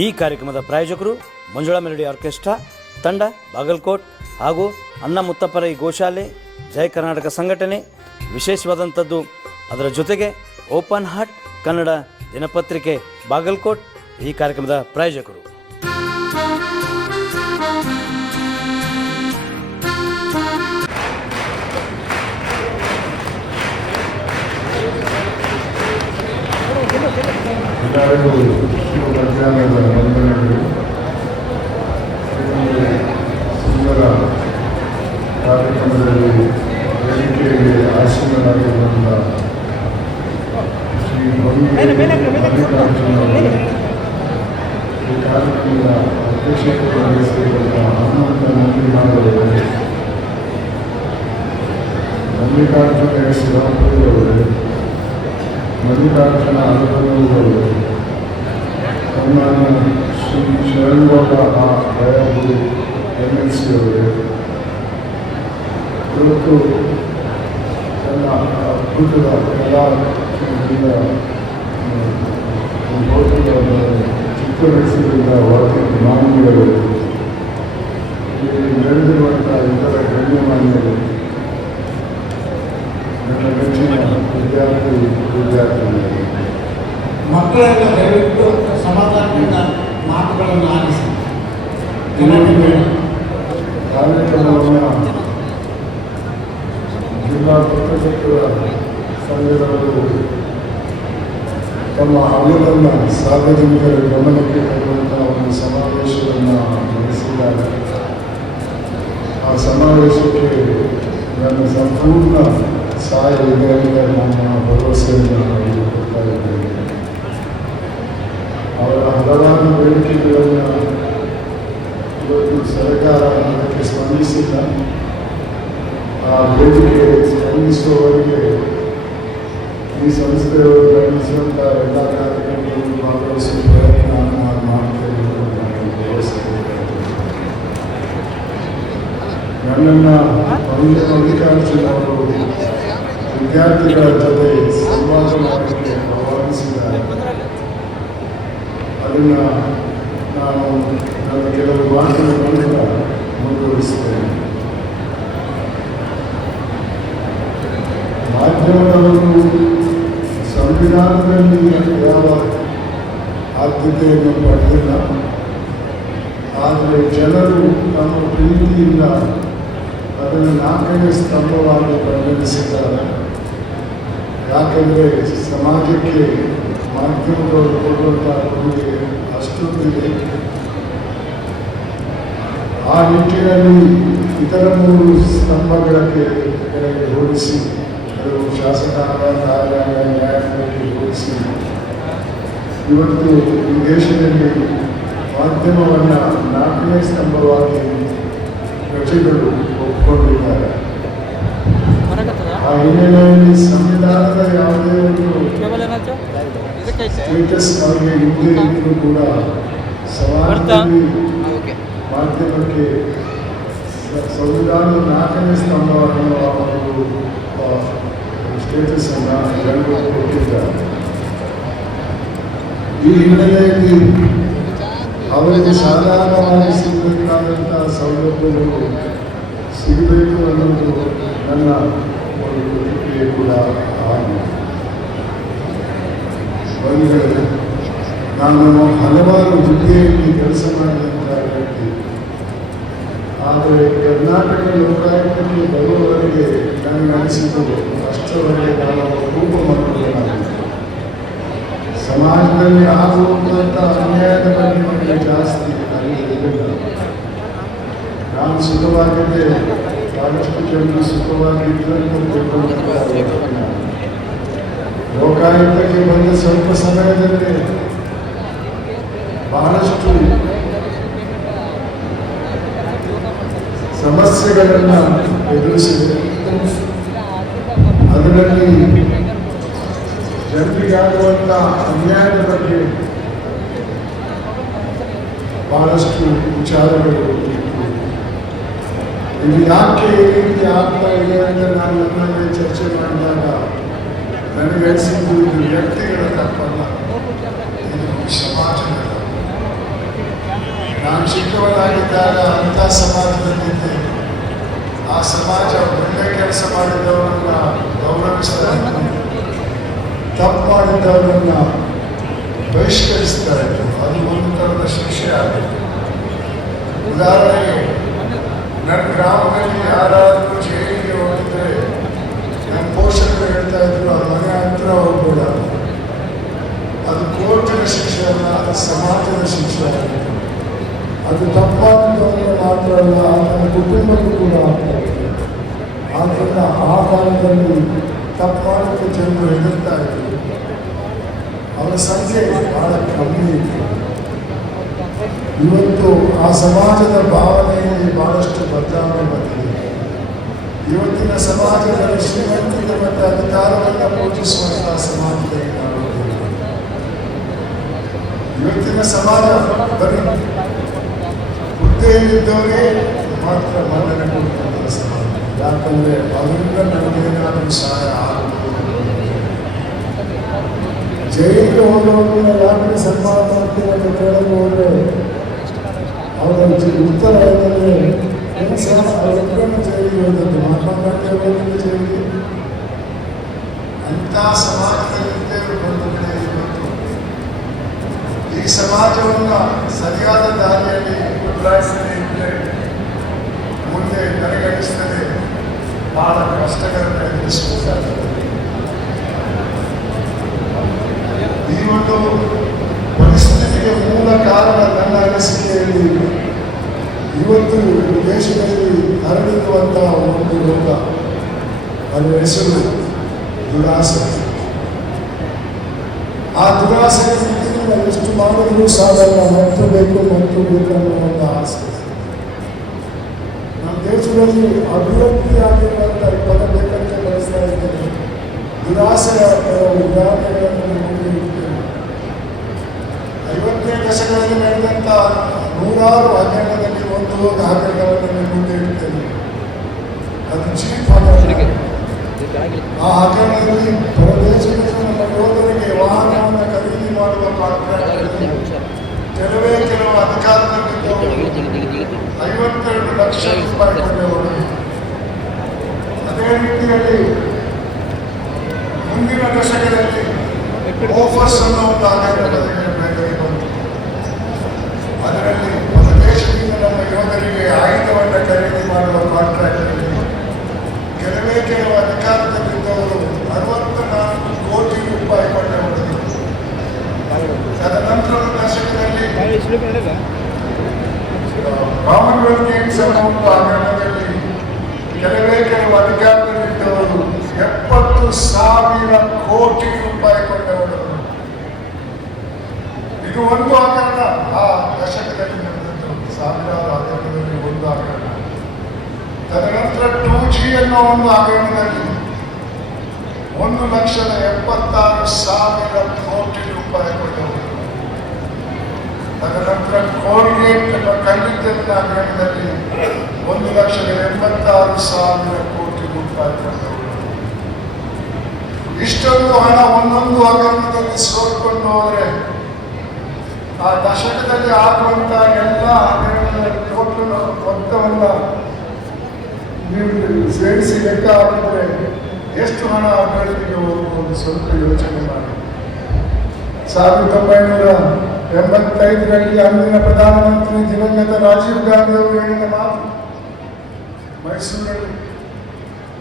ಈ ಕಾರ್ಯಕ್ರಮದ ಪ್ರಾಯೋಜಕರು ಮಂಜುಳಾ ಮೆಲೋಡಿ ಆರ್ಕೆಸ್ಟ್ರಾ ತಂಡ ಬಾಗಲಕೋಟ್ ಹಾಗೂ ಅಣ್ಣ ಮುತ್ತಪ್ಪರ ಈ ಗೋಶಾಲೆ ಜಯ ಕರ್ನಾಟಕ ಸಂಘಟನೆ. ವಿಶೇಷವಾದಂಥದ್ದು ಅದರ ಜೊತೆಗೆ ಓಪನ್ ಹಾರ್ಟ್ ಕನ್ನಡ ದಿನಪತ್ರಿಕೆ ಬಾಗಲಕೋಟ್ ಈ ಕಾರ್ಯಕ್ರಮದ ಪ್ರಾಯೋಜಕರು. ಮಧ್ಯಾಹ್ನದ ವಂದನೆಗಳು. ಸುಂದರ ಕಾರ್ಯಕ್ರಮದಲ್ಲಿ ವೇದಿಕೆಯಲ್ಲಿ ಆಸೀನರಾಗಿರುವಂಥ ಶ್ರೀ ಮಲ್ಲಿಕಾರ್ಜುನ ಅವರು, ಈ ಕಾರ್ಯಕ್ರಮದ ಅಧ್ಯಕ್ಷತೆ ವಹಿಸಿರುವಂಥ ಹನುಮಂತ ನಂಬಿನಾಳವರು, ಮಲ್ಲಿಕಾರ್ಜುನ ಶಿವಪುರವರು, ಮಲ್ಲಿಕಾರ್ಜುನ ಅರಗನೂರವರು, ಶ್ರೀ ಶರಣಗೌಡ ದಯಾಗುರು MLC ಅವರು ಇವತ್ತು ತನ್ನ ಅದ್ಭುತದ ಕಲಾವಿದ ಚಿತ್ರಹಿಸಿದ ವಾಕ್ಯ ಮಾನವಿಯರು, ಇಲ್ಲಿ ನಡೆದಿರುವಂಥ ಇತರ ಗಣ್ಯಮಾನ್ಯರು, ನನ್ನ ನೆಚ್ಚಿನ ವಿದ್ಯಾರ್ಥಿನಿಯರು, ಮಕ್ಕಳನ್ನು ದಯವಿಟ್ಟು ಸಮಾಧಾನದಿಂದ ಮಾತುಗಳನ್ನು ಆಲಿಸಿ. ಕಾರ್ಯಕ್ರಮವನ್ನು ಜಿಲ್ಲಾ ಪತ್ರಕರ್ತರ ಸಂಘದವರು ತಮ್ಮ ಅನುದಾನ ಸಾರ್ವಜನಿಕರ ಗಮನಕ್ಕೆ ತರುವಂಥ ಒಂದು ಸಮಾವೇಶವನ್ನು ನಡೆಸಿದ್ದಾರೆ. ಆ ಸಮಾವೇಶಕ್ಕೆ ನನ್ನ ಸಂಪೂರ್ಣ ಸಹಾಯ ಇದೆ ಅಂತ ನನ್ನ ಭರವಸೆಯನ್ನು ಕೊಡ್ತಾ ಇದ್ದೇನೆ. ಅವರ ಹಲವಾರು ಬೇಡಿಕೆಗಳನ್ನು ಇವತ್ತು ಸರ್ಕಾರ ಅದಕ್ಕೆ ಸ್ಪಂದಿಸಿಲ್ಲ. ಆ ಬೇಡಿಕೆ ಸ್ಪಂದಿಸುವವರಿಗೆ ಈ ಸಂಸ್ಥೆಯವರು ನಡೆಸುವಂಥ ಎಲ್ಲ ಕಾರ್ಯಕ್ರಮಗಳನ್ನು ಭಾಗವಹಿಸುವ ಪ್ರಯತ್ನ ನಾನು ಮಾಡ್ತೇನೆ ಎಂದು ನಾನು ಭಾವಿಸುತ್ತೇನೆ. ನನ್ನನ್ನು ಮಲ್ಲಿಕಾರ್ಜುನ ಅವರು ವಿದ್ಯಾರ್ಥಿಗಳ ಜೊತೆ ಸಂವಾದ ಮಾಡಲಿಕ್ಕೆ ಆಹ್ವಾನಿಸಿದ್ದಾರೆ. ಅದನ್ನು ನಾನು ನನ್ನ ಕೆಲವು ಮಾತಿನ ಮೂಲಕ ಮುಂದುವರಿಸ್ತೇನೆ. ಮಾಧ್ಯಮದವರು ಸಂವಿಧಾನದಲ್ಲಿ ಯಾವ ಆದ್ಯತೆಯನ್ನು ಪಡೆದಿಲ್ಲ, ಆದರೆ ಜನರು ತಮ್ಮ ಪ್ರೀತಿಯಿಂದ ಅದನ್ನು 4ನೇ ಸ್ತಂಭವಾಗಿ ಪರಿಗಣಿಸಿದ್ದಾರೆ. ಯಾಕೆಂದರೆ ಸಮಾಜಕ್ಕೆ ಮಾಧ್ಯಮದವರು ಕೊಡುವಂಥ ಕೊಡುಗೆ ಅಷ್ಟೊಂದಿದೆ. ಆ ನಿಟ್ಟಿನಲ್ಲಿ ಇತರ 3 ಸ್ತಂಭಗಳಿಗೆ ಹೋಲಿಸಿ, ಕೆಲವು ಶಾಸಕಾಂಗ, ಕಾರ್ಯಾಂಗ, ನ್ಯಾಯಾಂಗಕ್ಕೆ ಹೋಲಿಸಿ ಇವತ್ತು ಈ ದೇಶದಲ್ಲಿ ಮಾಧ್ಯಮವನ್ನು 4ನೇ ಸ್ತಂಭವಾಗಿ ಪ್ರಜೆಗಳು ಒಪ್ಪಿಕೊಂಡಿದ್ದಾರೆ. ಆ ಹಿನ್ನೆಲೆಯಲ್ಲಿ ಸಂವಿಧಾನದ ಯಾವುದೇ ಒಂದು ಸ್ಟೇಟಸ್ ಅವರಿಗೆ ಹಿಂದೆ ಇದ್ದರೂ ಕೂಡ ಸಮಾಜದಲ್ಲಿ ಮಾಧ್ಯಮಕ್ಕೆ ಸಂವಿಧಾನದ 4ನೇ ಸ್ತಂಭವನ್ನು ಅವರು ಸ್ಟೇಟಸನ್ನು ಜನರು ಕೊಟ್ಟಿದ್ದಾರೆ. ಈ ಹಿನ್ನೆಲೆಯಲ್ಲಿ ಅವರಿಗೆ ಸಾಧಾರಣವಾಗಿ ಸಿಗಬೇಕಾದಂಥ ಸೌಲಭ್ಯಗಳು ಸಿಗಬೇಕು ಅನ್ನೋದು ನನ್ನ ಒಂದು ಪ್ರತಿಕ್ರಿಯೆ ಕೂಡ ಆಗಿದೆ. ನಾನು ಹಲವಾರು ಹುದ್ದೆಯಲ್ಲಿ ಕೆಲಸ ಮಾಡಿದಂಥ ವ್ಯಕ್ತಿ. ಆದರೆ ಕರ್ನಾಟಕ ಲೋಕಾಯುಕ್ತಕ್ಕೆ ಬರುವವರೆಗೆ ನನಗೆ ಅನಿಸಿದ್ದು ಅಷ್ಟರವರೆಗೆ ನಾನು ರೂಪ ಮಾಡುವುದಾಗಿದೆ. ಸಮಾಜದಲ್ಲಿ ಆಗುವಂಥ ಅನ್ಯಾಯದ ಬಗ್ಗೆ ನನಗೆ ಜಾಸ್ತಿ ಅರಿವಿರಲಿಲ್ಲ. ನಾನು ಸುಖವಾಗಿದ್ದೆ, ಬಹಳಷ್ಟು ಜನರು ಸುಖವಾಗಿದ್ದರೆ ಲೋಕಾಯುಕ್ತಕ್ಕೆ ಬಂದ ಸ್ವಲ್ಪ ಸಮಯದಲ್ಲಿ ಬಹಳಷ್ಟು ಸಮಸ್ಯೆಗಳನ್ನು ಎದುರಿಸಿದೆ. ಅದರಲ್ಲಿ ಜನರಿಗಾಗುವಂಥ ಅನ್ಯಾಯದ ಬಗ್ಗೆ ಬಹಳಷ್ಟು ವಿಚಾರಗಳು ಇತ್ತು. ಇದು ಯಾಕೆ ಈ ರೀತಿ ಆಗ್ತಾ ಇದೆ ಅಂತ ನಾನು ನನ್ನಲ್ಲಿ ಚರ್ಚೆ ಮಾಡಿದಾಗ ನನಗೆ ಅನಿಸಿದ್ದು ಇದು ವ್ಯಕ್ತಿಗಳ ತಪ್ಪಲ್ಲ, ಇದು ಸಮಾಜದ ನಾನು ಚಿಕ್ಕವನಾಗಿದ್ದಾಗ ಅಂಥ ಸಮಾಜದಲ್ಲಿದ್ದೆ. ಆ ಸಮಾಜ ಒಳ್ಳೆ ಕೆಲಸ ಮಾಡಿದವರನ್ನ ಗೌರವಿಸ್ತಾ ಇತ್ತು, ತಪ್ಪು ಮಾಡಿದವರನ್ನ ಬಹಿಷ್ಕರಿಸ್ತಾ ಇತ್ತು. ಅದು ಒಂದು ಥರದ ಶಿಕ್ಷೆ ಆಗಿತ್ತು. ಉದಾಹರಣೆಗೆ ನನ್ನ ಗ್ರಾಮದಲ್ಲಿ ಯಾರಾದರೂ ಜೈಲಿಗೆ ಹೋಗಿದ್ರೆ ನನ್ನ ಪೋಷಕರು ಹೇಳ್ತಾ ಇದ್ರು ಆ ಮನೆ ಹತ್ರ ಹೋಗ್ಬೇಡ. ಅದು ಕೋರ್ಟಿನ ಶಿಕ್ಷೆ ಅಲ್ಲ, ಅದು ಸಮಾಜದ ಶಿಕ್ಷೆ ಆಗಿದೆ. ಅದು ತಪ್ಪಾಗಿದ್ದವರಿಗೆ ಮಾತ್ರ ಅಲ್ಲ, ನನ್ನ ಕುಟುಂಬಕ್ಕೂ ಕೂಡ ಆಗ್ತಾ ಇದೆ. ಆದ್ದರಿಂದ ಆ ಕಾಲದಲ್ಲಿ ತಪ್ಪಾಗಿದ್ದ ಜನರು ಹೆದರ್ತಾ ಇದ್ರು. ಅವರ ಸಂಖ್ಯೆ ಬಹಳ ಕಮ್ಮಿ ಇತ್ತು. ಇವತ್ತು ಆ ಸಮಾಜದ ಭಾವನೆಯಲ್ಲಿ ಬಹಳಷ್ಟು ಬದಲಾವಣೆ ಬಂದಿದೆ. ಇವತ್ತಿನ ಸಮಾಜದಲ್ಲಿ ಶ್ರೀಮಂತಿಕೆ ಮತ್ತು ಅಧಿಕಾರವನ್ನು ಪೂಜಿಸುವಂತಹ ಸಮಾಜದಲ್ಲಿ ಕಾಣುವುದಿಲ್ಲ. ಇವತ್ತಿನ ಸಮಾಜ ಬರೀ ಹುದ್ದೆಯಲ್ಲಿದ್ದವರೇ ಮಾತ್ರ ಮನ್ನಣೆ ಕೊಡುವಂತಹ ಸಮಾಜ. ಯಾಕಂದರೆ ಅವರಿಂದ ನಮಗೇನಾದರೂ ಸಹಾಯ ಆಗುವುದು. ಜೈಲಿಗೆ ಹೋದವರನ್ನ ಯಾಕೆ ಸನ್ಮಾನ ಮಾಡ್ತೀವಿ ಅಂತ ಕೇಳಲು ಹೋದರೆ ಅವರ ಉತ್ತರ ಏನಂದರೆ ಏನು ಸಹ ಅವರೊಬ್ಬರನ್ನು ಜೈಲಿಗೆ ಹೋದದ್ದು, ಮಹಾತ್ಮ ಗಾಂಧಿ ಅವರನ್ನು ಜೈಲಿಗೆ. ಅಂಥ ಸಮಾಜದಲ್ಲಿದ್ದೇವೆ ಒಂದು ಕಡೆ. ಇವತ್ತು ಈ ಸಮಾಜವನ್ನು ಸರಿಯಾದ ದಾರಿಯಲ್ಲಿ ಬದಲಾಯಿಸದೇ ಇದ್ದರೆ ಮುಂದೆ ನನಗನಿಸ್ತದೆ ಬಹಳ ಕಷ್ಟಗಳನ್ನು ಎದುರಿಸಬೇಕಾಗುತ್ತದೆ. ಈ ಒಂದು ಪರಿಸ್ಥಿತಿಗೆ ಮೂಲ ಕಾರಣ ನನ್ನ ಅನಿಸಿಕೆಯಲ್ಲಿ ಇವತ್ತು ದೇಶದಲ್ಲಿ ಹರಡಿರುವಂತಹ ಒಂದು ರೋಗ, ಅದರ ಹೆಸರು ದುರಾಸೆ. ಆ ದುರಾಸೆಗೆ ಎಷ್ಟು ಮಾಡಿದ್ರೂ ಸಾಧನ ಮತ್ತು ಬೇಕು ಅನ್ನೋ ಒಂದು ಆಸೆ. ನಮ್ಮ ದೇಶದಲ್ಲಿ ಅಭಿವೃದ್ಧಿಯಾಗಿರುವಂಥ ಪದ ಬೇಕಂತ ಬಳಸ್ತಾ ಇದ್ದೇನೆ. ದುರಾಸೆಯ ಉದಾಹರಣೆಗಳನ್ನು ನೀಡುತ್ತೇನೆ. 50ನೇ ದಶಕದಲ್ಲಿ ನಡೆದಂಥ ನೂರಾರು ಹಗರಣದಲ್ಲಿ ಒಂದು ಹಗರಣಗಳನ್ನು ಮುಂದೆ ಇಡ್ತೇನೆ. ಅದು ಚೀಫ್ ಹಗರಣ. ಆ ಹಗರಣದಲ್ಲಿ ಪ್ರದೇಶದಲ್ಲಿ ನಮ್ಮ ಯೋಧರಿಗೆ ವಾಹನವನ್ನು ಖರೀದಿ ಮಾಡುವ ಕಾಂಟ್ರಾಕ್ಟ್ ಕೆಲವು ಅಧಿಕಾರದಲ್ಲಿದ್ದವರು 52 ಲಕ್ಷ ರೂಪಾಯಿ ಕೊಂಡವರು. ಅದೇ ರೀತಿಯಲ್ಲಿ ಮುಂದಿನ ದಶಕದಲ್ಲಿ ಓಫರ್ಸ್ ಅನ್ನೋ ಒಂದು ಹಗರಣ ಬಂತು. ಅದರಲ್ಲಿ ದೇಶದಿಂದ ನಮ್ಮ ಯೋಧರಿಗೆ ಆಯುಧವನ್ನು ಖರೀದಿ ಮಾಡುವ ಕಾಂಟ್ರಾಕ್ಟ್ ಕೆಲವು ಅಧಿಕಾರದಲ್ಲಿದ್ದವರು 64 ಕೋಟಿ ರೂಪಾಯಿ ಕೊಂಡವರು. ತದನಂತರದ ದಶಕದಲ್ಲಿ ಕಾಮನ್ವೆಲ್ತ್ ಗೇಮ್ಸ್ ಅನ್ನೋ ಒಂದು ಹಗರಣದಲ್ಲಿ ಕೆಲವು ಅಧಿಕಾರದಲ್ಲಿದ್ದವರು 70,000 ಕೋಟಿ ರೂಪಾಯಿ ಕೊಂಡವರು. ಇದು ಒಂದು ಹಗರಣ. ಆ ದಶಕದಲ್ಲಿ ನಡೆದದ್ದು ಸಾವಿರಾರು ಹಗರಣದಲ್ಲಿ ಒಂದು ಹಗರಣ. ತದನಂತರ 2G ಅನ್ನೋ ಒಂದು ಹಗರಣದಲ್ಲಿ 1,76,000 ಕೋಟಿ ರೂಪಾಯಿ ಕೊಂಡವರು. ತದನಂತರ ಕೋಲ್ಗೇಟ್ ಅನ್ನೋ ಕಲ್ಲಿದ್ದಲಿನ ಹಗರಣದಲ್ಲಿ 1,86,000 ಕೋಟಿ ರೂಪಾಯಿ ಕೊಂಡವರು. ಇಷ್ಟೊಂದು ಹಣ ಒಂದೊಂದು ಹಗರಣದಲ್ಲಿ ಸೋರ್ಕೊಂಡು ಹೋದರೆ ಆ ದಶಕದಲ್ಲಿ ಆಗುವಂಥ ಎಲ್ಲ ಹಗರಣಗಳ ಟೋಟಲ್ ಮೊತ್ತವನ್ನು ನೀವು ಸೇರಿಸಿ ಲೆಕ್ಕ ಹಾಕಿದರೆ ಎಷ್ಟು ಹಣ ಅಭಿವೃದ್ಧಿಗೆ ಹೋಗುವುದು ಸ್ವಲ್ಪ ಯೋಚನೆ ಮಾಡಿ. 1985ರಲ್ಲಿ ಅಂದಿನ ಪ್ರಧಾನಮಂತ್ರಿ ದಿವಂಗತ ರಾಜೀವ್ ಗಾಂಧಿ ಅವರು ಹೇಳಿದ ಮಾತು ಮೈಸೂರಲ್ಲಿ.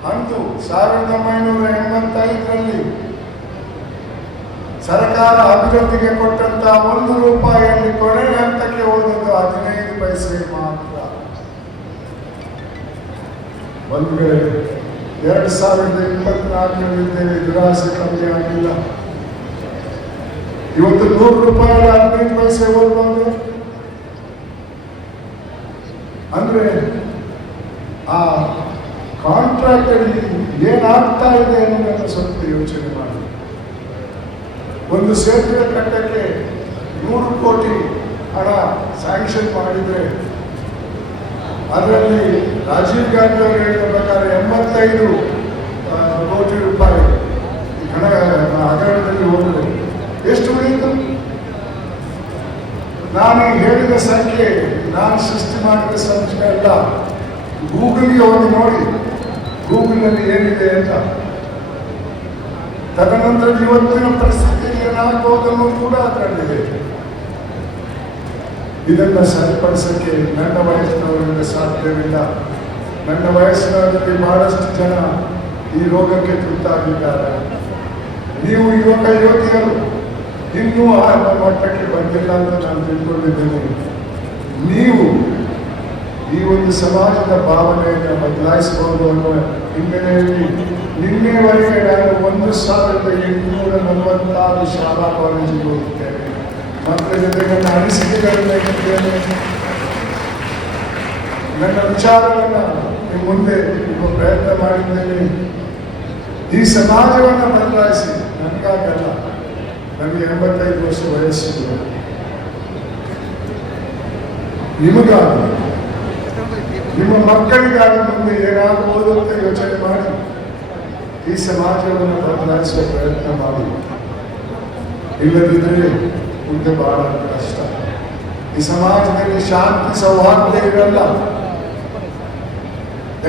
ಅಂದು 1985ರಲ್ಲಿ ಸರ್ಕಾರ ಅಭಿವೃದ್ಧಿಗೆ ಕೊಟ್ಟಂತ 1 ರೂಪಾಯಿಯಲ್ಲಿ ಕೊನೆ ಹಂತಕ್ಕೆ ಹೋದದ್ದು 15 ಪೈಸೆ ಮಾತ್ರ. ಒಂದು ವೇಳೆ 2024ರಲ್ಲಿದ್ದೇವೆ, ದುರಾಸೆ ಕಮ್ಮಿ ಆಗಿಲ್ಲ. ಇವತ್ತು 100 ರೂಪಾಯಿ 15 ಪೈಸೆ ಹೋಗ್ಬೋದು ಅಂದ್ರೆ ಆ ಕಾಂಟ್ರಾಕ್ಟ್ ಅಲ್ಲಿ ಏನಾಗ್ತಾ ಇದೆ ಅನ್ನೋದನ್ನು ಸ್ವಲ್ಪ ಯೋಚನೆ ಮಾಡಿ. ಒಂದು ಸೇತುವೆ ಕಟ್ಟಕ್ಕೆ 100 ಕೋಟಿ ಹಣ ಸ್ಯಾಂಕ್ಷನ್ ಮಾಡಿದರೆ ಅದರಲ್ಲಿ ರಾಜೀವ್ ಗಾಂಧಿ ಅವರು ಹೇಳಿದ ಪ್ರಕಾರ 85 ಕೋಟಿ ರೂಪಾಯಿ ಹಣ ಹಗರಣದಲ್ಲಿ ಹೋದರೆ ಎಷ್ಟು ಉಳಿಯಿತು? ನಾನು ಈ ಹೇಳಿದ ಸಂಖ್ಯೆ ನಾನು ಸೃಷ್ಟಿ ಮಾಡಿದ ಸಂಖ್ಯೆ ಅಲ್ಲ. ಗೂಗಲ್ಗೆ ಹೋಗಿ ನೋಡಿ, ಗೂಗಲ್ನಲ್ಲಿ ಏನಿದೆ ಅಂತ. ತದನಂತರ ಇವತ್ತಿನ ಪರಿಸ್ಥಿತಿ ಏನಾಗಬಹುದನ್ನು ಕೂಡ ಅದರಲ್ಲಿದೆ. ಇದನ್ನ ಸರಿಪಡಿಸಕ್ಕೆ ನನ್ನ ವಯಸ್ಸಿನವರಿಂದ ಸಾಧ್ಯವಿಲ್ಲ. ನನ್ನ ವಯಸ್ಸಿನಲ್ಲಿ ಬಹಳಷ್ಟು ಜನ ಈ ರೋಗಕ್ಕೆ ತುತ್ತಾಗಿದ್ದಾರೆ. ನೀವು ಯುವಕ ಯುವತಿಯರು ಇನ್ನೂ ಆ ಮಟ್ಟಕ್ಕೆ ಬಂದಿಲ್ಲ ಅಂತ ನಾನು ತಿಳ್ಕೊಂಡಿದ್ದೇನೆ. ನೀವು ಈ ಒಂದು ಸಮಾಜದ ಭಾವನೆಯನ್ನು ಬದಲಾಯಿಸಬಹುದು ಅನ್ನುವ ಹಿನ್ನೆಲೆಯಲ್ಲಿ ನಿನ್ನೆವರೆಗೆ ನಾನು 1,846 ಶಾಲಾ ಕಾಲೇಜಿಗೆ ಹೋಗಿದ್ದೇನೆ. ಮಕ್ಕಳ ಜೊತೆ ನನ್ನ ಅನಿಸಿಕೆಗಳನ್ನು ಇಟ್ಟಿದ್ದೇನೆ. ನನ್ನ ವಿಚಾರವನ್ನು ನಿಮ್ಮ ಮುಂದೆ ಇರುವ ಪ್ರಯತ್ನ ಮಾಡಿದ್ದೇನೆ. ಈ ಸಮಾಜವನ್ನು ಬದಲಾಯಿಸಿ, ನನಗಾಗಲ್ಲ, ನನಗೆ 85 ವರ್ಷ ವಯಸ್ಸು, ನಿಮಗಾಗಿ, ನಿಮ್ಮ ಮಕ್ಕಳಿಗಾಗಿ ಮುಂದೆ ಏನಾಗಬಹುದು ಅಂತ ಯೋಚನೆ ಮಾಡಿ ಈ ಸಮಾಜವನ್ನು ಬದಲಾಯಿಸುವ ಪ್ರಯತ್ನ ಮಾಡಿ. ಇಲ್ಲದಿದ್ದರೆ ಮುಂದೆ ಬಹಳ ಕಷ್ಟ. ಈ ಸಮಾಜದಲ್ಲಿ ಶಾಂತಿ ಸೌಹಾರ್ದ ಇರಲ್ಲ.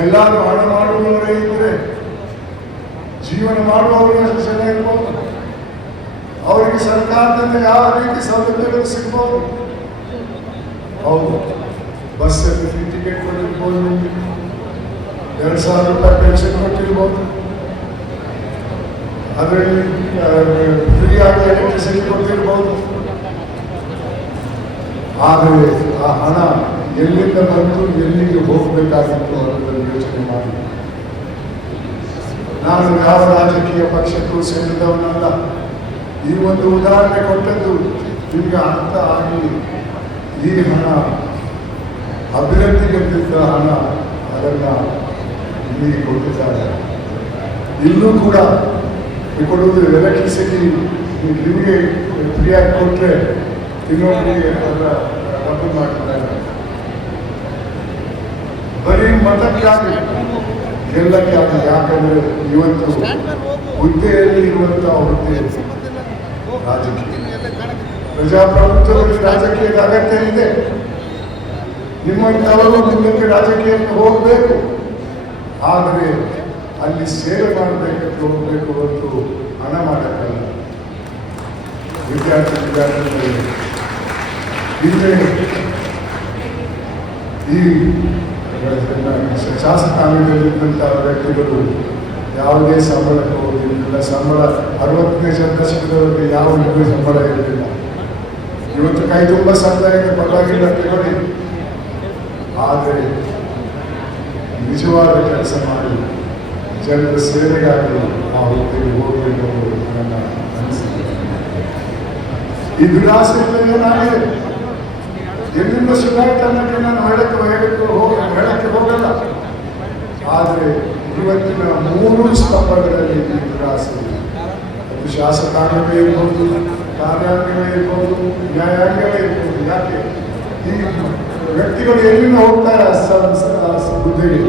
ಎಲ್ಲರೂ ಹಣ ಮಾಡುವವರೇ ಇದ್ರೆ ಜೀವನ ಮಾಡುವವರೇ ಜನ ಇರ್ಬೋದು. ಅವರಿಗೆ ಸರ್ಕಾರದಿಂದ ಯಾವ ರೀತಿ ಸೌಲಭ್ಯಗಳು ಸಿಗ್ಬೋದು. ಹೌದು, ಬಸ್ಸಲ್ಲಿ ಫ್ರೀ ಟಿಕೆಟ್ ಕೊಟ್ಟಿರ್ಬೋದು, 2,000 ರೂಪಾಯಿ ಪೆನ್ಷನ್ ಕೊಟ್ಟಿರ್ಬೋದು, ಅದರಲ್ಲಿ ಫ್ರೀಯಾಗಿ ಎಲೆಕ್ಟ್ರಿಸಿಟಿ ಕೊಟ್ಟಿರ್ಬೋದು. ಆದರೆ ಆ ಹಣ ಎಲ್ಲಿಂದ ಬಂತು, ಎಲ್ಲಿಗೆ ಹೋಗಬೇಕಾಗಿತ್ತು ಅನ್ನೋದನ್ನು ಯೋಚನೆ ಮಾಡಿ. ನಾನು ಯಾವ ರಾಜಕೀಯ ಪಕ್ಷಕ್ಕೂ ಸೇರಿದವನಲ್ಲ. ಈ ಒಂದು ಉದಾಹರಣೆ ಕೊಟ್ಟದ್ದು ನಿಮಗೆ ಅರ್ಥ ಆಗಿ, ಈ ಹಣ ಅಭಿವೃದ್ಧಿಗೆ ಬಿದ್ದ ಹಣ, ಅದನ್ನು ಇಲ್ಲಿಗೆ ಕೊಟ್ಟಿದ್ದಾರೆ. ಇಲ್ಲೂ ಕೂಡ ಕೊಡುವುದು ಎಲೆಕ್ಟ್ರಿಸಿಟಿ ನಿಮಗೆ ಫ್ರೀಯಾಗಿ ಕೊಟ್ಟರೆ ಇನ್ನೊಬ್ಬರಿಗೆ ಅದರ ರದ್ದು ಮಾಡ್ತಾರೆ. ಬರೀ ಮತಕ್ಕಾಗಿ, ಗೆಲ್ಲಕ್ಕಾಗಿ. ಯಾಕಂದ್ರೆ ಇವತ್ತು ಹುದ್ದೆಯಲ್ಲಿ ಇರುವಂತಹ ಹುದ್ದೆ ರಾಜಕೀಯ, ಪ್ರಜಾಪ್ರಭುತ್ವದಲ್ಲಿ ರಾಜಕೀಯದ ಅಗತ್ಯ ಇದೆ. ನಿಮ್ಮಂಥವರು ನಿಮ್ಮಕ್ಕೆ ರಾಜಕೀಯಕ್ಕೆ ಹೋಗಬೇಕು, ಆದರೆ ಅಲ್ಲಿ ಸೇವೆ ಮಾಡಬೇಕಂತ ಹೋಗಬೇಕು ಹೊರತು ಹಣ ಮಾಡಕ್ಕಲ್ಲ. ವಿದ್ಯಾರ್ಥಿಗಳಿಗೆ ಹಿಂದೆ ಈ ಶಾಸಕಾಂಗದಲ್ಲಿದ್ದಂತಹ ವ್ಯಕ್ತಿಗಳು ಯಾವುದೇ ಸಂಬಳಕ್ಕೆ ಹೋಗಿರಲಿಲ್ಲ. ಸಂಬಳ 60ನೇ ದಶಕದವರೆಗೆ ಯಾವ ಸಂಬಳ ಇರಲಿಲ್ಲ. ಇವತ್ತು ಕೈ ತುಂಬ ಸಂಬಳ ಇದೆ, ಪರವಾಗಿಲ್ಲ ತಗೊಳ್ಳಿ. ಆದರೆ ನಿಜವಾದ ಕೆಲಸ ಮಾಡಿ ಜನರ ಸೇವೆಗಾಗಿ ಆ ಹುದ್ದೆಗೆ ಹೋಗಬೇಕು ನನ್ನ ಅನಿಸಿಕೆ. ಈ ವಿಳಾಸ ಏನಾಗಿದೆ, ಎಲ್ಲಿಂದ ಶುರುವಾಯಿತು ಅನ್ನೋಕ್ಕೆ ನಾನು ಹೇಳಕ್ಕೆ ಹೋಗಲ್ಲ. ಆದರೆ ಇವತ್ತಿನ 3 ಸ್ತಂಭಗಳಲ್ಲಿ ಈ ವಿಳಾಸ ಇದೆ. ಅದು ಶಾಸಕಾಂಗವೇ ಇರ್ಬೋದು, ಕಾರ್ಯಾಂಗವೇ ಇರ್ಬೋದು, ನ್ಯಾಯಾಂಗವೇ ಇರ್ಬೋದು. ಯಾಕೆ ಈ ವ್ಯಕ್ತಿಗಳು ಎಲ್ಲಿಂದ ಹೋಗ್ತಾರೆ ಹುದ್ದೆಗೆ?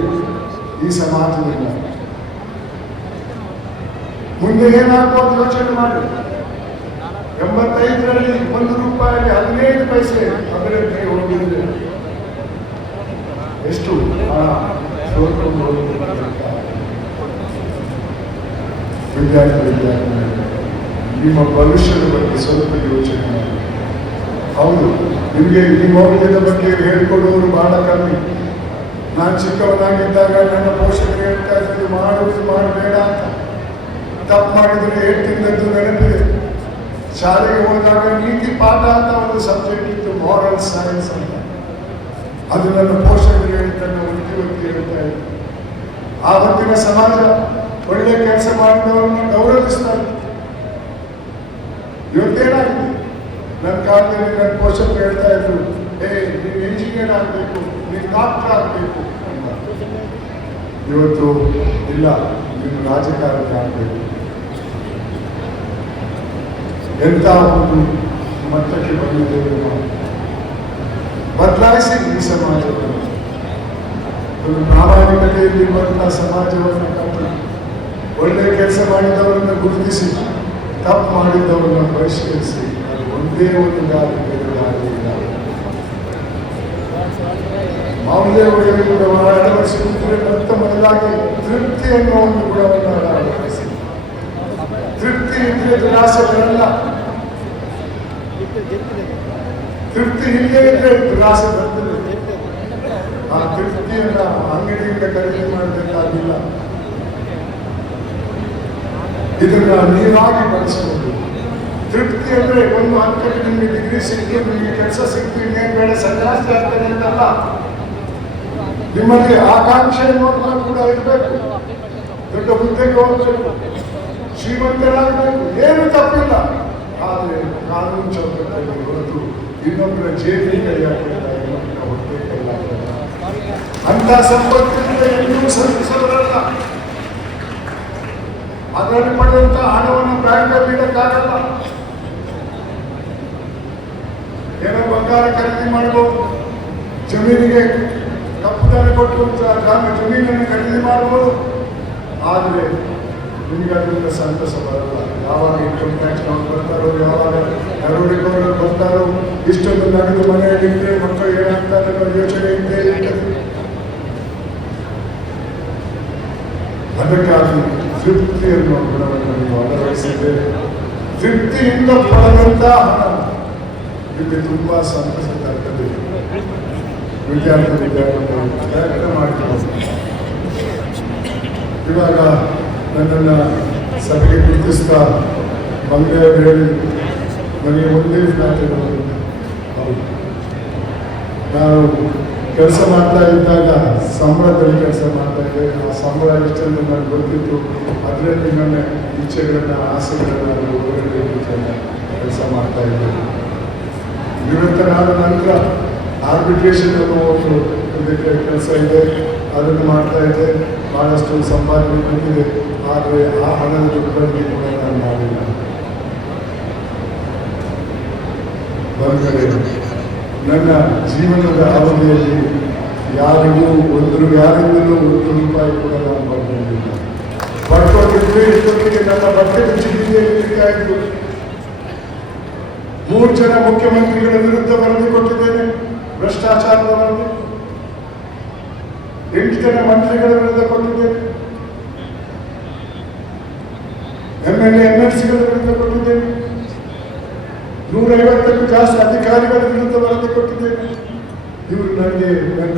ಈ ಸಮಾಜದಿಂದ ಮುಂದೆ ಏನಾಗ್ಬೋದು ಯೋಚನೆ ಮಾಡಿ. 85ರಲ್ಲಿ 1 ರೂಪಾಯಿಗೆ 15 ಪೈಸೆ ಅಭಿವೃದ್ಧಿ ಹೋಗಿದ್ರೆ ಎಷ್ಟು ವಿದ್ಯಾರ್ಥಿ ನಿಮ್ಮ ಭವಿಷ್ಯದ ಬಗ್ಗೆ ಸ್ವಲ್ಪ ಯೋಚನೆ ಮಾಡಿ. ಹೌದು, ನಿಮಗೆ ಈ ಮೌಲ್ಯದ ಬಗ್ಗೆ ಹೇಳಿಕೊಡುವವರು ಬಹಳ ಕಮ್ಮಿ. ನಾನು ಚಿಕ್ಕವನಾಗಿದ್ದಾಗ ನನ್ನ ಪೋಷಕರು ಹೇಳ್ತಾ ಇದ್ರು, ಮಾಡುವುದು ಮಾಡಬೇಡ ಅಂತ. ತಪ್ಪು ಮಾಡಿದರೆ ಹೇಳ್ತಿದ್ದದ್ದು ನೆನಪಿದೆ. ಶಾಲೆಗೆ ಹೋದಾಗ ನೀತಿ ಪಾಠ ಅಂತ ಒಂದು ಸಬ್ಜೆಕ್ಟ್ ಇತ್ತು, ಮಾರಲ್ ಸೈನ್ಸ್ ಅಂತ. ಅದು ನನ್ನ ಪೋಷಕರು ಹೇಳಿದ್ದನ್ನು ಒತ್ತಿ ಹೇಳ್ತಾ ಇತ್ತು. ಆ ಹೊತ್ತಿನ ಸಮಾಜ ಒಳ್ಳೆ ಕೆಲಸ ಮಾಡಿದವರನ್ನು ಗೌರವಿಸ್ತಾ ಇತ್ತು. ಇವತ್ತೇನಾಗಿದೆ? ನನ್ನ ಕಾಲದಲ್ಲಿ ನನ್ನ ಪೋಷಕರು ಹೇಳ್ತಾ ಇದ್ರು, ನೀನು ಇಂಜಿನಿಯರ್ ಆಗಬೇಕು, ನೀನು ಡಾಕ್ಟರ್ ಆಗಬೇಕು ಅಂತ. ಇವತ್ತು ಇಲ್ಲ, ನೀನು ರಾಜಕಾರಣಿ ಆಗಬೇಕು. ಎಂಥ ಒಂದು ಮಟ್ಟಕ್ಕೆ ಬಂದಿದ್ದೇವೆ ನಾವು. ಬದಲಾಯಿಸಿ ಈ ಸಮಾಜವನ್ನು, ಒಂದು ಪ್ರಾಮಾಣಿಕತೆಯಲ್ಲಿರುವಂತಹ ಸಮಾಜವನ್ನು ಕಟ್ಟಿ, ಒಳ್ಳೆಯ ಕೆಲಸ ಮಾಡಿದವರನ್ನು ಗುರುತಿಸಿ, ತಪ್ಪು ಮಾಡಿದವರನ್ನು ಪರಿಷ್ಕರಿಸಿ, ಅದು ಒಂದೇ ಒಂದು ದಾರಿ, ಬೇರೆ ದಾರಿ ಇಲ್ಲ. ಮೌಲ್ಯಗಳನ್ನು ಅಳವಡಿಸಿದರೆ ಮೊತ್ತ ಮೊದಲಾಗಿ ತೃಪ್ತಿ ಅನ್ನೋ ಒಂದು ಗುಣವನ್ನು ಅಳವಡಿಸಿ. ತೃಪ್ತಿ ಇದ್ರೆ ದುರಾಸೆ ಬರಲ್ಲ. ತೃಪ್ತಿ ಇಲ್ಲೇ ಇದ್ರೆ ದುರಾಸೆ ಬರ್ತದೆ. ಆ ತೃಪ್ತಿಯನ್ನ ಅಂಗಡಿಯಿಂದ ಖರೀದಿ ಮಾಡಬೇಕಾಗಿಲ್ಲ. ಇದನ್ನ ನೀವಾಗಿ ಬಳಸಬಹುದು. ತೃಪ್ತಿ ಅಂದ್ರೆ ಒಂದು ಹಂತಕ್ಕೆ ನಿಮಗೆ ಡಿಗ್ರಿ ಸಿಕ್ತು, ನಿಮಗೆ ಕೆಲಸ ಸಿಕ್ತು, ಇನ್ನೇನು ಬೇಡ ಸಂಜಾಸ್ತಿ ಆಗ್ತದೆ ಅಂತಲ್ಲ. ನಿಮ್ಮಲ್ಲಿ ಆಕಾಂಕ್ಷೆ ಅನ್ನೋದು ಕೂಡ ಇರಬೇಕು. ದೊಡ್ಡ ಹುದ್ದೆಗೆ ಹೋಗಬೇಕು, ಶ್ರೀಮಂತರಾಗಬೇಕು, ಏನು ತಪ್ಪಿಲ್ಲ. ಆದರೆ ಕಾನೂನು ಚೌಕಟ್ಟಲ್ಲಿ ಹೊರತು ಇನ್ನೊಬ್ಬರ ಜೇಬಿಗೆ ಕೈ ಹಾಕಿಲ್ಲ, ಇನ್ನೊಬ್ಬರ ಹೊಟ್ಟೆ ಕೈ ಹಾಕಿಲ್ಲ. ಅಂತ ಸಂಪತ್ತಿನಿಂದ ಎಂದೂ ಸಂತಸವರಲ್ಲ. ಅದರಲ್ಲಿ ಪಡೆದಂತ ಹಣವನ್ನು ಬ್ಯಾಂಕಲ್ಲಿ ಇಡಕ್ಕಾಗಲ್ಲ. ಏನೋ ಬಂಗಾರ ಖರೀದಿ ಮಾಡಬಹುದು, ಜಮೀನಿಗೆ ಕಪ್ಪುದಾನ ಕೊಟ್ಟು ಜಮೀನನ್ನು ಖರೀದಿ ಮಾಡಬಹುದು. ಆದರೆ ನಿಮಗೆ ಅದರಿಂದ ಸಂತಸ ಬರಲ್ಲ. ಯಾವಾಗ ಇನ್ಕಮ್ ಟ್ಯಾಕ್ಸ್ನವ್ರು ಬರ್ತಾರೋ, ಯಾವಾಗ ದರೋಡೆಕೋರರು ಬರ್ತಾರೋ, ಇಷ್ಟೊಂದು ನಗದು ಮನೆಯಲ್ಲಿದ್ದರೆ ಮಕ್ಕಳು ಏನಾಗ್ತಾರೆ ಅನ್ನೋ ಯೋಚನೆ ಇದ್ದೇ ಇರ್ತದೆ. ಅದಕ್ಕಾಗಿ ತೃಪ್ತಿ ಅನ್ನುವ ಗುಣವನ್ನು ನೀವು ಅಳವಡಿಸಿದ್ದೇವೆ. ತೃಪ್ತಿಯಿಂದ ಪಡೆದಂತ ಹಣ ನಿಮಗೆ ತುಂಬಾ ಸಂತಸ ತರ್ತದೆ. ವಿದ್ಯಾರ್ಥಿ ಪ್ರಯತ್ನ ಮಾಡ್ತಾರೆ. ಇವಾಗ ನನ್ನನ್ನು ಸಭೆಗೆ ಗುರುತಿಸ್ತಾ ಬಂದೆಯವರು ಹೇಳಿ ನನಗೆ ಒಂದೇ ಹೌದು, ನಾನು ಕೆಲಸ ಮಾಡ್ತಾ ಇದ್ದಾಗ ಸಂಬಳದಲ್ಲಿ ಕೆಲಸ ಮಾಡ್ತಾ ಇದ್ದೆ. ಆ ಸಂಬಳ ಎಷ್ಟೆಂದು ನನಗೆ ಗೊತ್ತಿತ್ತು. ಅದರಲ್ಲಿ ನನ್ನ ಇಚ್ಛೆಗಳನ್ನು, ಆಸೆಗಳನ್ನು ಕೆಲಸ ಮಾಡ್ತಾ ಇದ್ದೆ. ನಿವೃತ್ತನಾದ ನಂತರ ಆರ್ಬಿಟ್ರೇಷನ್ ಅನ್ನೋ ಒಂದು ಕೆಲಸ ಇದೆ, ಅದನ್ನು ಮಾಡ್ತಾ ಇದ್ದೆ. ಬಹಳಷ್ಟು ಸಂಪಾದನೆ ಬಂದಿದೆ. ಆದರೆ ಆ ಹಣದ ದುಡ್ಡಲ್ಲಿ ಕೂಡ ನಾನು ಮಾಡಿಲ್ಲ. ಬಂದರೆ ನನ್ನ ಜೀವನದ ಅವಧಿಯಲ್ಲಿ ಯಾರಿಗೂ ಯಾರಿಂದಲೂ ₹1 ಕೂಡ ನಾನು ಬಂದಿಲ್ಲ. ಬಟ್ಟೊಟ್ಟಿದ್ರೆ ಇಷ್ಟೊತ್ತಿಗೆ ನನ್ನ ಬಟ್ಟೆ ಜಿಲ್ಲೆಗೆ ಇರ್ತಾ ಇತ್ತು. 3 ಜನ ಮುಖ್ಯಮಂತ್ರಿಗಳ ವಿರುದ್ಧ ವರದಿ ಕೊಟ್ಟಿದ್ದೇನೆ, ಭ್ರಷ್ಟಾಚಾರದ ವರದಿ. 8 ಜನ ಮಂತ್ರಿಗಳ ವಿರುದ್ಧ ಕೊಟ್ಟಿದ್ದೇನೆ, MLA MLCಗಳ ವಿರುದ್ಧ ಕೊಟ್ಟಿದ್ದೇನೆ, 150ಕ್ಕೂ ಜಾಸ್ತಿ ಅಧಿಕಾರಿಗಳ ವಿರುದ್ಧ ವರದಿ ಕೊಟ್ಟಿದ್ದೇನೆ. ಇವರು ನನಗೆ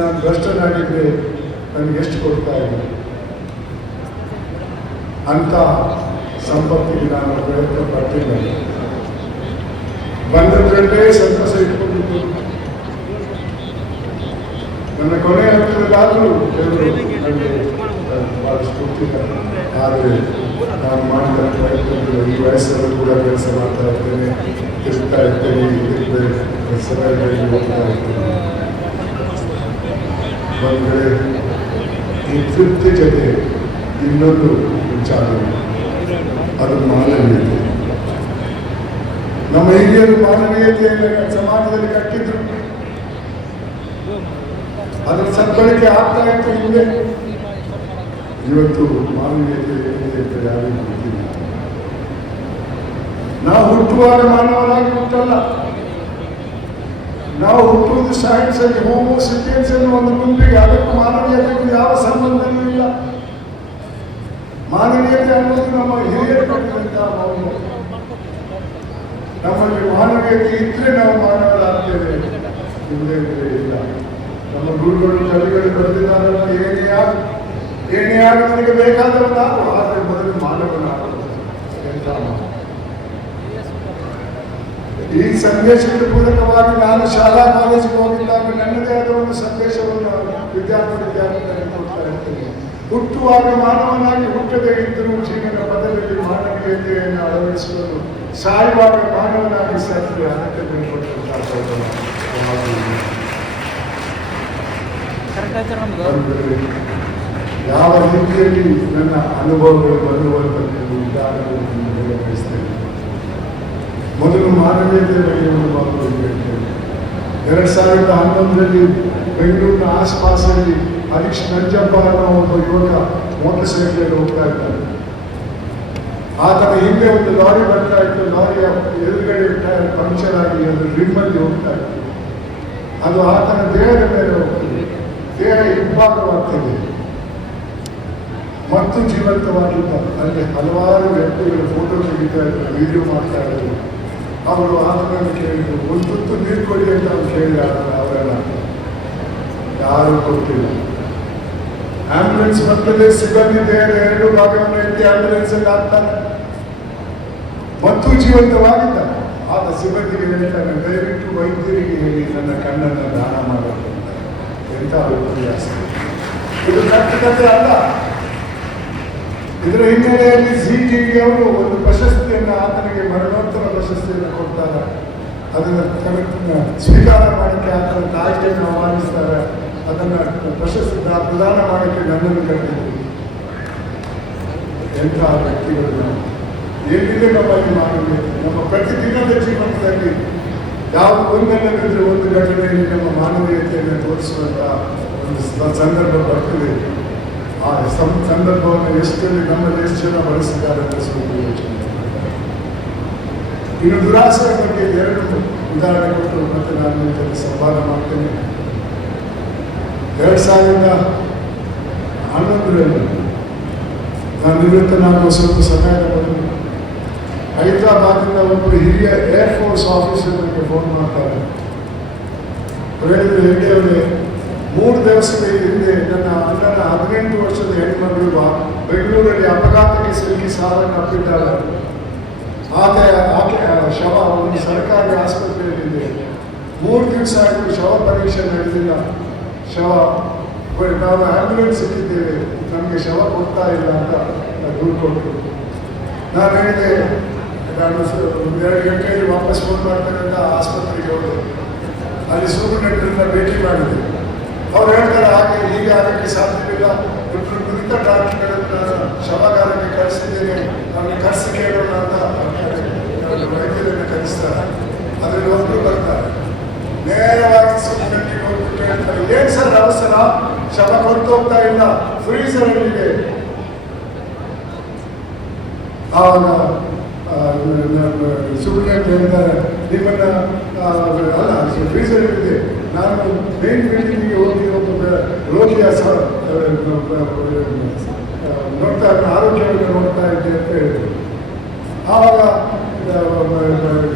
ನಾನು ಭ್ರಷ್ಟನಾಗಿದ್ದರೆ ನನಗೆ ಎಷ್ಟು ಕೊಡ್ತಾ ಇದ್ದಾರೆ ಅಂತ ಸಂಪತ್ತಿಗೆ ನಾನು ಪ್ರಯತ್ನ ಪಟ್ಟಿಲ್ಲ. ಬಂದದ್ರಲ್ಲೇ ಸಂತಸ ಇಟ್ಕೊಂಡಿದ್ದು. ನನ್ನ ಕೊನೆಯ ಹಂತದಲ್ಲಾದರೂ ದೇವರು ನನಗೆ ಭಾಳ ಸ್ಫೂರ್ತಿ. ಆದರೆ ನಾನು ಮಾಡಿದ ಪ್ರಯತ್ನಗಳು ಈ ವಯಸ್ಸಲ್ಲೂ ಕೂಡ ಕೆಲಸ ಮಾಡ್ತಾ ಇರ್ತೇನೆ, ತಿರುಗ್ತಾ ಇರ್ತೇನೆ, ಸಭೆಗಳಿಗೆ ಹೋಗ್ತಾ ಇರ್ತೇನೆ. ಒಂದು ಕಡೆ ಈ ತೃಪ್ತಿ ಜೊತೆ ಇನ್ನೊಂದು ವಿಚಾರ, ಅದು ಮಾನವೀಯತೆ. ನಮ್ಮ ಹಿರಿಯರು ಮಾನವೀಯತೆಯನ್ನು ಸಮಾಜದಲ್ಲಿ ಕಟ್ಟಿದ್ರು. ಅದರ ಸದ್ಬಳಕೆ ಆಗ್ತಾ ಇತ್ತು ಹಿಂದೆ. ಇವತ್ತು ಮಾನವೀಯತೆ ಏನಿದೆ ಅಂತ ಯಾರಿಗೂ ಗೊತ್ತಿಲ್ಲ. ನಾವು ಹುಟ್ಟುವಾಗ ಮಾನವರಾಗಿ ಹುಟ್ಟಲ್ಲ. ನಾವು ಹುಟ್ಟುವುದು ಸೈನ್ಸ್ ಅಲ್ಲಿ ಹೋಮೋ ಸಿಪಿಯನ್ಸ್ ಅನ್ನೋ ಒಂದು ಗುಂಪಿಗೆ. ಅದಕ್ಕೂ ಮಾನವೀಯತೆಗೂ ಯಾವ ಸಂಬಂಧವೂ ಇಲ್ಲ. ಮಾನವೀಯತೆ ಅನ್ನೋದು ನಮ್ಮ ಹಿರಿಯರು ಕಟ್ಟಿದಂತಹ ಮೌಲ್ಯ. ನಮ್ಮಲ್ಲಿ ಮಾನವೀಯತೆ ಇದ್ರೆ ನಾವು ಮಾನವರಾಗ್ತೇವೆ, ಇಲ್ಲದೇ ಇದ್ರೆ ಇಲ್ಲ. ನಮ್ಮ ಗುರುಗಳು ಕವಿಗಳು ಬರೆದಿದ್ದಾರಲ್ಲ, ಏನೇ ಆಗ ನನಗೆ ಬೇಕಾದವನಾಗು, ಆದರೆ ಮೊದಲು ಮಾನವನಾಗು. ಈ ಸಂದೇಶಕ್ಕೆ ಪೂರಕವಾಗಿ ನಾನು ಶಾಲಾ ಕಾಲೇಜಿಗೆ ಹೋಗಿದ್ದಾಗ ನನ್ನದೇ ಆದ ಒಂದು ಸಂದೇಶವನ್ನು ವಿದ್ಯಾರ್ಥಿಗಳಿಗೆ ಕೊಡ್ತಾ ಇರ್ತೇನೆ. ಹುಟ್ಟುವಾಗ ಮಾನವನಾಗಿ ಹುಟ್ಟದೇ ಇದ್ದರೂ ಜೀವನ ಪದದಲ್ಲಿ ಮಾನವೀಯತೆಯನ್ನು ಅಳವಡಿಸಿಕೊಂಡು ಸಾಯುವಾಗ ಮಾನವನಾಗಿ ಸತ್ಯ ಅದಕ್ಕೆ ಯಾವ ರೀತಿಯಲ್ಲಿ ನನ್ನ ಅನುಭವಗಳು ಬರುವಂತ ಉದಾಹರಣೆಗಳನ್ನು ಬಯಸ್ತೇನೆ. ಮೊದಲು ಮಾನವೀಯತೆ ಬಗ್ಗೆ ಒಂದು ಮಾತು ಹೇಳ್ತೇನೆ. 2011ರಲ್ಲಿ ಬೆಂಗಳೂರಿನ ಆಸ್ಪಾಸಲ್ಲಿ ಹರೀಶ್ ನಂಜಪ್ಪ ಅನ್ನೋ ಒಬ್ಬ ಯುವಕ ಮೋಟರ್ ಸೈಕಲ್ ಹೋಗ್ತಾ ಇದ್ದಾನೆ. ಆತನ ಹಿಂದೆ ಒಂದು ಲಾರಿ ಬರ್ತಾ ಇತ್ತು. ಲಾರಿಯ ಎದುರುಗಡೆ ಟೈರ್ ಪಂಕ್ಚರ್ ಆಗಿ ಅದು ರಿಮ್ಮಲ್ಲಿ ಹೋಗ್ತಾ ಇತ್ತು. ಅದು ಆತನ ದೇಹದ ಮೇಲೆ ಹೋಗ್ತದೆ. ದೇಹ ಇಬ್ಬಾಗವಾಗ್ತದೆ ಮತ್ತು ಜೀವಂತವಾಗಿದ್ದ ಅಲ್ಲಿ ಹಲವಾರು ವ್ಯಕ್ತಿಗಳು ಫೋಟೋ ತೆಗಿತಾ ಇದ್ರು, ವಿಡಿಯೋ ಮಾಡ್ತಾ ಇದ್ರು. ಅವರು ಆತನನ್ನು ಕೇಳಿದ್ರು, ಒಂದು ತುತ್ತು ನೀರು ಕೊಡಿ ಅಂತ ಅವ್ರು ಕೇಳಿದ. ಅವರೆಲ್ಲ ಯಾರು ಕೊಟ್ಟಿಲ್ಲ. ಆಂಬ್ಯುಲೆನ್ಸ್ ಬರ್ತದೆ, ಸಿಬ್ಬಂದಿ ದೇಹದ 2 ಭಾಗವನ್ನು ಎತ್ತಿ ಆಂಬ್ಯುಲೆನ್ಸ್ ಅಲ್ಲಿ ಹಾಕ್ತಾರೆ ಮತ್ತು ಜೀವಂತವಾಗಿದ್ದ. ಆಗ ಸಿಬ್ಬಂದಿಗೆ ಹೇಳ್ತಾನೆ, ದಯವಿಟ್ಟು ವೈದ್ಯರಿಗೆ ಹೇಳಿ ನನ್ನ ಕಣ್ಣನ್ನು ದಾನ ಮಾಡಬೇಕು ಅಂತ. ಎಂಥ ವ್ಯತ್ಯಾಸ! ಇದು ಕಟ್ಟುಕತೆ ಅಲ್ಲ. ಇದರ ಹಿನ್ನೆಲೆಯಲ್ಲಿ ZTV ಅವರು ಒಂದು ಪ್ರಶಸ್ತಿಯನ್ನು ಆತನಿಗೆ ಮರಣೋತ್ತರ ಪ್ರಶಸ್ತಿಯನ್ನು ಕೊಡ್ತಾರೆ. ಅದನ್ನು ಸ್ವೀಕಾರ ಮಾಡಕ್ಕೆ ಆತನ ತಾಯಿಯನ್ನು ಆಹ್ವಾನಿಸ್ತಾರೆ. ಅದನ್ನು ಪ್ರಶಸ್ತಿ ಪ್ರದಾನ ಮಾಡಕ್ಕೆ ನನ್ನನ್ನು ಕರೆದಿದ್ರು. ಎಂಥ ವ್ಯಕ್ತಿಗಳು ನಾವು! ಎಲ್ಲಿದೆ ನಮ್ಮಲ್ಲಿ ಮಾನವೀಯತೆ? ನಮ್ಮ ಪ್ರತಿದಿನದ ಜೀವನದಲ್ಲಿ ಯಾವ ಒಂದಲ್ಲದಿದ್ದರೆ ಒಂದು ಘಟನೆಯಲ್ಲಿ ನಮ್ಮ ಮಾನವೀಯತೆಯನ್ನು ತೋರಿಸುವಂಥ ಒಂದು ಸಂದರ್ಭ ಬರ್ತದೆ. ಆ ಸಂದರ್ಭವನ್ನು ನಮ್ಮಲ್ಲಿ ಎಷ್ಟು ಜನ ಬಳಸಿದ್ದಾರೆ ಅಂತ ಸ್ವಲ್ಪ ಯೋಚನೆ. ಇನ್ನು ದುರಾಸೆಯ ಬಗ್ಗೆ 2 ಉದಾಹರಣೆ ಕೊಟ್ಟು ಮತ್ತೆ ನಾನು ನಿಮ್ಮ ಜೊತೆ ಸಂವಾದ ಮಾಡ್ತೇನೆ. 2011ರಲ್ಲಿ ನಾನು ನಿವೃತ್ತನಾಗುವ ಸ್ವಲ್ಪ ಸಮಯದ ಮೊದಲು ಹೈದರಾಬಾದಿಂದ ಒಬ್ಬರು ಹಿರಿಯ ಏರ್ಫೋರ್ಸ್ ಆಫೀಸರ್ ನನಗೆ ಫೋನ್ ಮಾಡ್ತಾರೆ. ಹೇಳಿದ್ರು, ಹೇಗೆ ಅವರೇ, 3 ದಿವಸದ ಹಿಂದೆ ನನ್ನ ಅಣ್ಣನ 18 ವರ್ಷದ ಹೆಣ್ಮಗಳು ಬೆಂಗಳೂರಲ್ಲಿ ಅಪಘಾತಕ್ಕೆ ಸಿಲುಕಿ ಸಾವನ್ನಪ್ಪಿದ್ದಾಳೆ. ಆಕೆ ಶವ ಒಂದು ಸರ್ಕಾರಿ ಆಸ್ಪತ್ರೆಯಲ್ಲಿದೆ. 3 ದಿವಸ ಆಯಿತು, ಶವ ಪರೀಕ್ಷೆ ನಡೆದಿಲ್ಲ. ನಾವು ಆಂಬ್ಯುಲೆನ್ಸ್ ಸಿಕ್ಕಿದ್ದೇವೆ, ನಮಗೆ ಶವ ಕೊಡ್ತಾ ಇಲ್ಲ ಅಂತ ದೂರು ಕೊಟ್ಟರು. ನಾನು ಹೇಳಿದೆ, ನಾನು 2 ಗಂಟೆಯಲ್ಲಿ ವಾಪಸ್ ಫೋನ್ ಮಾಡ್ತೇನೆ ಅಂತ ಆಸ್ಪತ್ರೆಗೆ ಹೋದೆ. ಅಲ್ಲಿ ಸೂಪರ್ಡೆಂಟನ್ನ ಭೇಟಿ ಮಾಡಿದೆ. ಅವ್ರು ಹೇಳ್ತಾರೆ, ಹಾಗೆ ಹೀಗೆ ಆಗಕ್ಕೆ ಸಾಧ್ಯವಿಲ್ಲ, ಇಬ್ಬರು ನುರಿತ ಡಾಕ್ಟರ್ಗಳನ್ನ ಶವಾಗಾರಕ್ಕೆ ಕಳಿಸಿದ್ದೇನೆ, ನಮಗೆ ಕರೆಸಿ ಕೇಳೋಣ ಅಂತ ವೈದ್ಯರನ್ನು ಕರೆಸ್ತಾರೆ. ಅದರಲ್ಲಿ ಒಬ್ಬರು ಬರ್ತಾರೆ, ನೇರವಾಗಿ ಸೂಪರ್ಡೆಂಟಿಗೆ ಹೋಗ್ಬಿಟ್ಟು ಹೇಳ್ತಾರೆ, ಏನು ಸರ್ ಅವಸರ, ಶವ ಕೊಟ್ಟು ಹೋಗ್ತಾ ಇಲ್ಲ, ಫ್ರೀಸರಲ್ಲಿದೆ. ಆವಾಗ ಸೂಪರ್ಡೆಂಟ್ ಹೇಳ್ತಾರೆ, ನಿಮ್ಮನ್ನ ಅಲ್ಲ ಫ್ರೀಸರಲ್ಲಿದೆ, ನಾನು ಮೇನ್ ಬಿಲ್ಡಿಂಗಿಗೆ ಹೋಗಿ ಒಬ್ಬ ರೋಗಿಯ ನೋಡ್ತಾ ಆರೋಗ್ಯವನ್ನು ನೋಡ್ತಾ ಇದ್ದೆ ಅಂತ ಹೇಳಿದ್ರು. ಆವಾಗ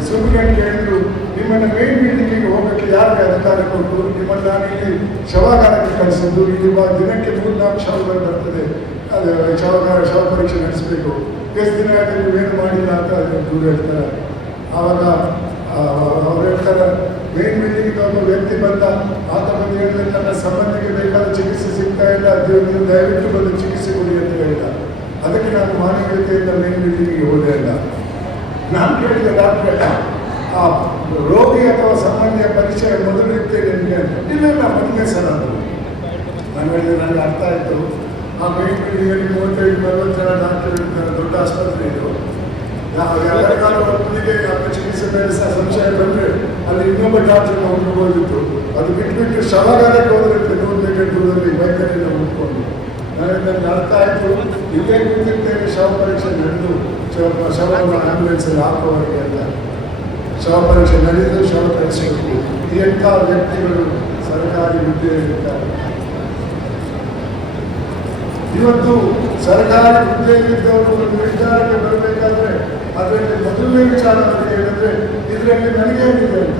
ಸೂಪರ್ಡೆಂಟ್ ಹೇಳಿದ್ರು, ನಿಮ್ಮನ್ನು ಮೇನ್ ಬಿಲ್ಡಿಂಗಿಗೆ ಹೋಗಕ್ಕೆ ಯಾರಿಗೆ ಅಧಿಕಾರ ಕೊಟ್ಟು ನಿಮ್ಮನ್ನು ನಾನು ಇಲ್ಲಿ ಶವಾಗಾರಕ್ಕೆ ಕಳಿಸಿದ್ದು, ಇಲ್ಲಿ ದಿನಕ್ಕೆ 3-4 ಶವಗಳು ಬರ್ತದೆ, ಅದು ಶವ ಪರೀಕ್ಷೆ ನಡೆಸಬೇಕು, ಎಷ್ಟು ದಿನ ಆದರೂ ನೀವೇನು ಮಾಡಿಲ್ಲ ಅಂತ ದೂರ ಹೇಳ್ತಾರೆ. ಆವಾಗ ಅವ್ರು ಹೇಳ್ತಾರೆ, ಮೇನ್ ಬಿಲ್ಡಿಂಗಿಗೆ ಒಬ್ಬ ವ್ಯಕ್ತಿ ಬಂದ, ಆತ ಬಂದು ಹೇಳಿದ್ರೆ ತನ್ನ ಸಂಬಂಧಿಗೆ ಬೇಕಾದ ಚಿಕಿತ್ಸೆ ಸಿಗ್ತಾ ಇಲ್ಲ, ದಯವಿಟ್ಟು ಬಂದು ಚಿಕಿತ್ಸೆ ಕೊಡಿ ಅಂತ ಹೇಳಿದ. ಅದಕ್ಕೆ ನಾನು ಮಾನವೀಯತೆಯಿಂದ ಮೇನ್ ಬಿಲ್ಡಿಂಗಿಗೆ ಹೋದೆ ಇಲ್ಲ. ನಾನು ಕೇಳಿದೆ ಡಾಕ್ಟ್ರೆ, ಆ ರೋಗಿ ಅಥವಾ ಸಂಬಂಧಿಯ ಪರಿಚಯ ಮೊದಲು ಇರ್ತೇನೆ ನಿಮಗೆ ಅಂತ. ಇಲ್ಲ ಮೊದಲನೇ ಸಲ ಅದು. ನಾನು ಹೇಳಿದೆ, ನನಗೆ ಅರ್ಥ ಆಯಿತು. ಆ ಮೇನ್ ಬಿಲ್ಡಿಂಗಲ್ಲಿ 35-40 ಜನ ಡಾಕ್ಟರ್ ಇರ್ತಾರೆ, ದೊಡ್ಡ ಆಸ್ಪತ್ರೆ ಇದು. ಯಾರಿಗಾರ ಒಬ್ಬನಿಗೆ ನಮ್ಮ ಚಿಕಿತ್ಸೆ ಮೇಲೆ ಸಂಶಯ ಬಂದರೆ ಅಲ್ಲಿ ಇನ್ನೊಬ್ಬ ಡಾಕ್ಟರ್ ಹೋಗ್ಬೋದಿತ್ತು. ಅದು ಬಿಟ್ಬಿಟ್ಟು ಶವಗಾರಕ್ಕೆ ಹೋದ್ರೆ 100 ಮೀಟರ್ ದೂರದಲ್ಲಿ ವೈದ್ಯರಿಂದ ಮುಟ್ಕೊಂಡು ನನಗೆ ಅರ್ಥ ಆಯಿತು. ಇಲ್ಲೇ ಕೂತಿರ್ತೇನೆ, ಶವ ಪರೀಕ್ಷೆ ನಡೆದು ಶವವನ್ನು ಆಂಬ್ಯುಲೆನ್ಸಲ್ಲಿ ಹಾಕುವವರೆಗೆ ಅಂತ. ಶವ ಪರೀಕ್ಷೆ ನಡೆದು ಶವ ಕಳಿಸಬೇಕು. ಈ ಎಂಥ ವ್ಯಕ್ತಿಗಳು ಸರ್ಕಾರಿ ಹುದ್ದೆಯಲ್ಲಿದ್ದಾರೆ. ಇವತ್ತು ಸರ್ಕಾರಿ ಹುದ್ದೆಯಲ್ಲಿದ್ದವರು ನಿರ್ಧಾರಕ್ಕೆ ಬರಬೇಕಾದ್ರೆ ಅದರಲ್ಲಿ ಮೊದಲನೇ ವಿಚಾರ ಹೇಳಿದ್ರೆ, ಇದರಲ್ಲಿ ನನಗೇನಿದೆ ಅಂತ,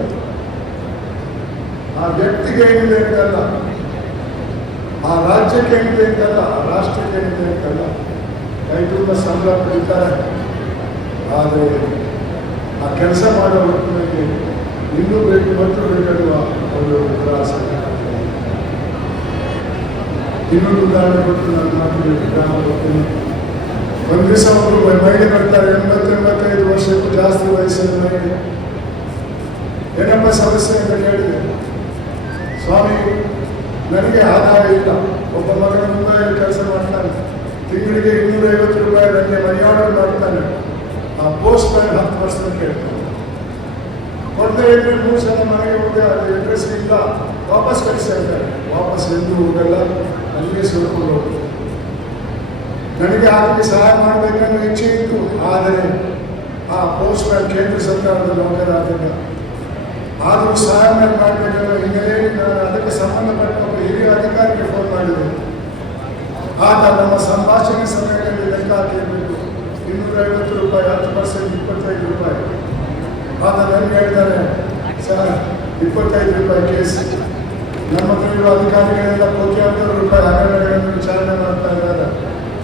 ಆ ವ್ಯಕ್ತಿಗೆ ಏನಿದೆ ಅಂತಲ್ಲ, ಆ ರಾಜ್ಯಕ್ಕೆ ಏನಿದೆ ಅಂತಲ್ಲ, ಆ ರಾಷ್ಟ್ರಕ್ಕೆ ಏನಿದೆ ಅಂತಲ್ಲ. ಕೈ ತುಂಬ ಸಂಬಳ ಪಡಿತಾರೆ, ಆದರೆ ಆ ಕೆಲಸ ಮಾಡೋ ಹೊತ್ತಿನಲ್ಲಿ ಇನ್ನೂ ಬೇಕು ಮತ್ತು ಬೇಕಾಗುವ ಒಂದು ತ್ರಾಸ. ಇನ್ನೊಂದು ಉದಾಹರಣೆ ಕೊಟ್ಟು ನಾನು ಮಾತಿಗೆ ಗ್ರಾಮ ಹೋಗ್ತೀನಿ. ಒಂದು ದಿವಸ ಒಬ್ಬರು ಮಹಿಳೆ ಬರ್ತಾರೆ, 80-85 ವರ್ಷಕ್ಕೂ ಜಾಸ್ತಿ ವಯಸ್ಸಿನ ಮಹಿಳೆ. ಏನಪ್ಪ ಸಮಸ್ಯೆ ಅಂತ ಕೇಳಿದೆ. ಸ್ವಾಮಿ, ನನಗೆ ಆದಾಯ ಇಲ್ಲ, ಒಬ್ಬ ಮಗನ ಮುಂಬೈಯಲ್ಲಿ ಕೆಲಸ ಮಾಡ್ತಾನೆ, ತಿಂಗಳಿಗೆ 250 ರೂಪಾಯಿ ನನಗೆ ಮನಿ ಆರ್ಡರ್ ಮಾಡ್ತಾನೆ. ಆ ಪೋಸ್ಟ್ ಮ್ಯಾನ್ 10 ವರ್ಷ ಕೇಳ್ತಾನೆ, ಕೊಡದೆ ಇದ್ರೆ 3 ಸಲ ಮನೆಗೆ ಹೋಗಿ ಅದು ಅಡ್ರೆಸ್ ಇಲ್ಲ, ವಾಪಸ್ ಕಳಿಸ್ತಾ ಇದ್ದಾರೆ. ವಾಪಸ್ ಎಲ್ಲೂ ಹೋಗಲ್ಲ, ಅಲ್ಲಿಯೇ ಸುಳ್ಕೊಂಡು ಹೋಗ್ತಾರೆ. ನನಗೆ ಆರೋಗ್ಯ ಸಹಾಯ ಮಾಡಬೇಕನ್ನೋ ಇಚ್ಛೆ ಇತ್ತು, ಆದರೆ ಆ ಪೋಸ್ಟ್ ಮ್ಯಾನ್ ಕೇಂದ್ರ ಸರ್ಕಾರದ ನೌಕರಾಗಿದ್ದ. ಆದರೂ ಸಹಾಯ ಮಾಡಬೇಕಾದ್ರೆ ಹಿನ್ನೆಲೆ ನಾನು ಅದಕ್ಕೆ ಸಂಬಂಧಪಟ್ಟ ಒಬ್ಬ ಹಿರಿಯ ಅಧಿಕಾರಿಗೆ ಫೋನ್ ಮಾಡಿದೆ. ಆತ ನಮ್ಮ ಸಂಭಾಷಣೆ ಸಮಯದಲ್ಲಿ ಲೆಕ್ಕ ಹಾಕಿರಬೇಕು. 250 ರೂಪಾಯಿ, 10%, 25 ರೂಪಾಯಿ. ಆತ ನನಗೆ ಹೇಳ್ತಾರೆ, ಸರ್ 25 ರೂಪಾಯಿ ಕೇಸ್. ನಮ್ಮ ಹತ್ರ ಇರುವ ಅಧಿಕಾರಿಗಳೆಲ್ಲ ಕೋಟ್ಯಾಂತರ ರೂಪಾಯಿ ಹಗರಣಗಳನ್ನು ವಿಚಾರಣೆ ಮಾಡ್ತಾ ಇದ್ದಾರೆ.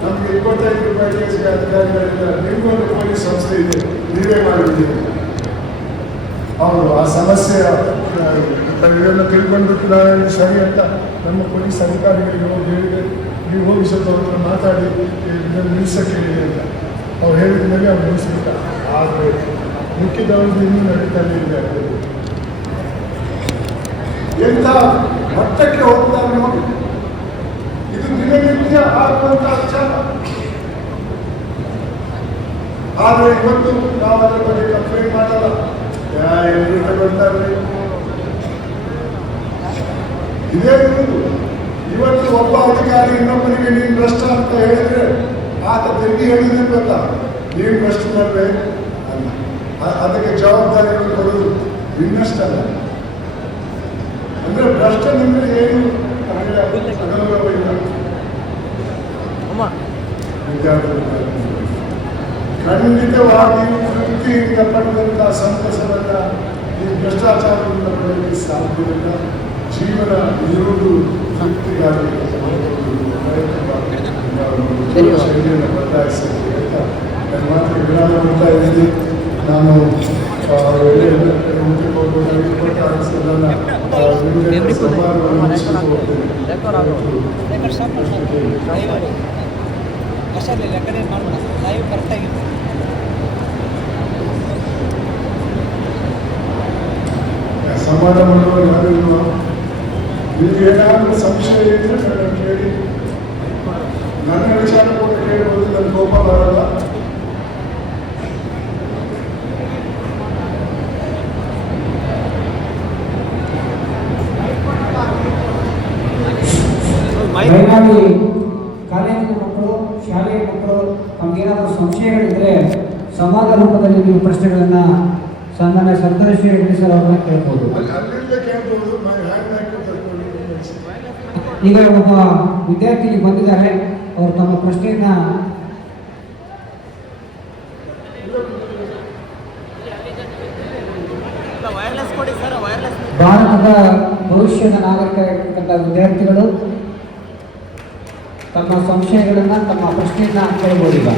ನಮಗೆ 25 ರೂಪಾಯಿ ಕೇಸ್ಗೆ ಅಧಿಕಾರಿಗಳಿಲ್ಲ. ನಿಮಗೊಂದು ಪೊಲೀಸ್ ಸಂಸ್ಥೆ ಇದೆ, ನೀವೇ ಮಾಡಿದ್ದೀರಿ. ಅವರು ಆ ಸಮಸ್ಯೆಯ ಇದನ್ನು ತಿಳ್ಕೊಂಡ್ಬಿಟ್ಟು ನಾನು ಸರಿ ಅಂತ ನಮ್ಮ ಪೊಲೀಸ್ ಅಧಿಕಾರಿಗಳಿಗೆ ಹೋಗಿ ಹೇಳಿದೆ, ನೀವು ಹೋಗಿ ಸ್ವಲ್ಪ ಅವ್ರನ್ನ ಮಾತಾಡಿ ಇದನ್ನು ನಿಲ್ಲಿಸಕ್ಕೆ ಹೇಳಿ ಅಂತ. ಅವ್ರು ಹೇಳಿದ ಮೇಲೆ ಅವ್ರು ನಿಲ್ಲಿಸ್ಬಿಟ್ಟ. ಆದರೆ ಮುಖ್ಯದವ್ರದ್ದು ಇನ್ನೂ ನಡೀತಾನೆ ಇದೆ. ಎಂಥ ಮಟ್ಟಕ್ಕೆ ಹೋಗ್ತಾರೆ ನೋಡಿ. ಇದು ದಿನನಿತ್ಯ ಆಗುವಂಥ ವಿಚಾರ. ಆದರೆ ಇವತ್ತು ನಾವು ಅದರ ಬಗ್ಗೆ ಕಂಪ್ಲೇಂಟ್ ಮಾಡಲ್ಲ. ಎಲ್ಲರೂ ಬರ್ತಾರೆ. ಇದೇ ಇರುವುದು. ಇವತ್ತು ಒಬ್ಬ ಅಧಿಕಾರಿ ಇನ್ನೊಬ್ಬನಿಗೆ ನೀನು ಭ್ರಷ್ಟ ಅಂತ ಹೇಳಿದ್ರೆ ಆತ ತಿರುಗಿ ಹೇಳಿದ್ರಲ್ಲ, ನೀವು ಭ್ರಷ್ಟನಲ್ವೇ ಅಲ್ಲ. ಅದಕ್ಕೆ ಜವಾಬ್ದಾರಿಗಳು ಕೊಡೋದು ನಿನ್ನಷ್ಟಲ್ಲ. ಅಂದ್ರೆ ಭ್ರಷ್ಟ ನಿಮಗೆ ಏನು ಅಗೌರವ ಇಲ್ಲ. ಖಂಡಿತವಾಗಿಯೂ ವೃತ್ತಿಯಿಂದ ಪಡೆದಂಥ ಸಂತಸವನ್ನ ಈ ಭ್ರಷ್ಟಾಚಾರದಿಂದ ಪಡೆಯಲಿಕ್ಕೆ ಸಾಧ್ಯವಿಲ್ಲ. ಜೀವನ ಇರುವುದು ತೃಪ್ತಿಗಾಗಿ ಶೈಲಿಯನ್ನು ಬದಲಾಯಿಸಲಿಕ್ಕೆ ಅಂತ ನನ್ನ ಮಾತಿಗೆ ವಿರಾಮ ಕೊಡ್ತಾ ಇದ್ದೀನಿ. ನಾನು ಸಂವಾದ ಮಾಡುವ ಯಾರಿಲ್ವ? ನಿಮ್ಗೆ ಏನಾದರೂ ಸಂಶಯ ಇದ್ರೆ ನನ್ನ ಕೇಳಿ. ನನ್ನ ವಿಚಾರ ಕೂಡ ಕೇಳಬಹುದು. ನನ್ನ ಕೋಪ ಬರಲ್ಲ. ದಯಮಾಡಿ ಕಾಲೇಜಿನ ಮಕ್ಕಳು, ಶಾಲೆಯ ಮಕ್ಕಳು ತಮಗೇನಾದರೂ ಸಂಶಯಗಳಿದ್ದರೆ ಸಂವಾದ ರೂಪದಲ್ಲಿ ನೀವು ಪ್ರಶ್ನೆಗಳನ್ನು ಸನ್ಮಾನ್ಯ ಸಂತೋಷಿ ಹೆಗಡೆ ಸರ್ ಅವ್ರನ್ನ ಕೇಳ್ಬೋದು. ಈಗ ಒಬ್ಬ ವಿದ್ಯಾರ್ಥಿ ಬಂದಿದ್ದಾರೆ. ಅವರು ತಮ್ಮ ಪ್ರಶ್ನೆಯನ್ನ ಭಾರತದ ಭವಿಷ್ಯದ ನಾಗರಿಕರಾಗಿರ್ತಕ್ಕಂಥ ವಿದ್ಯಾರ್ಥಿಗಳು ತಮ್ಮ ಸಂಶಯಗಳನ್ನು, ತಮ್ಮ ಪ್ರಶ್ನೆಯನ್ನ ಕೇಳಬಹುದು. ಈಗ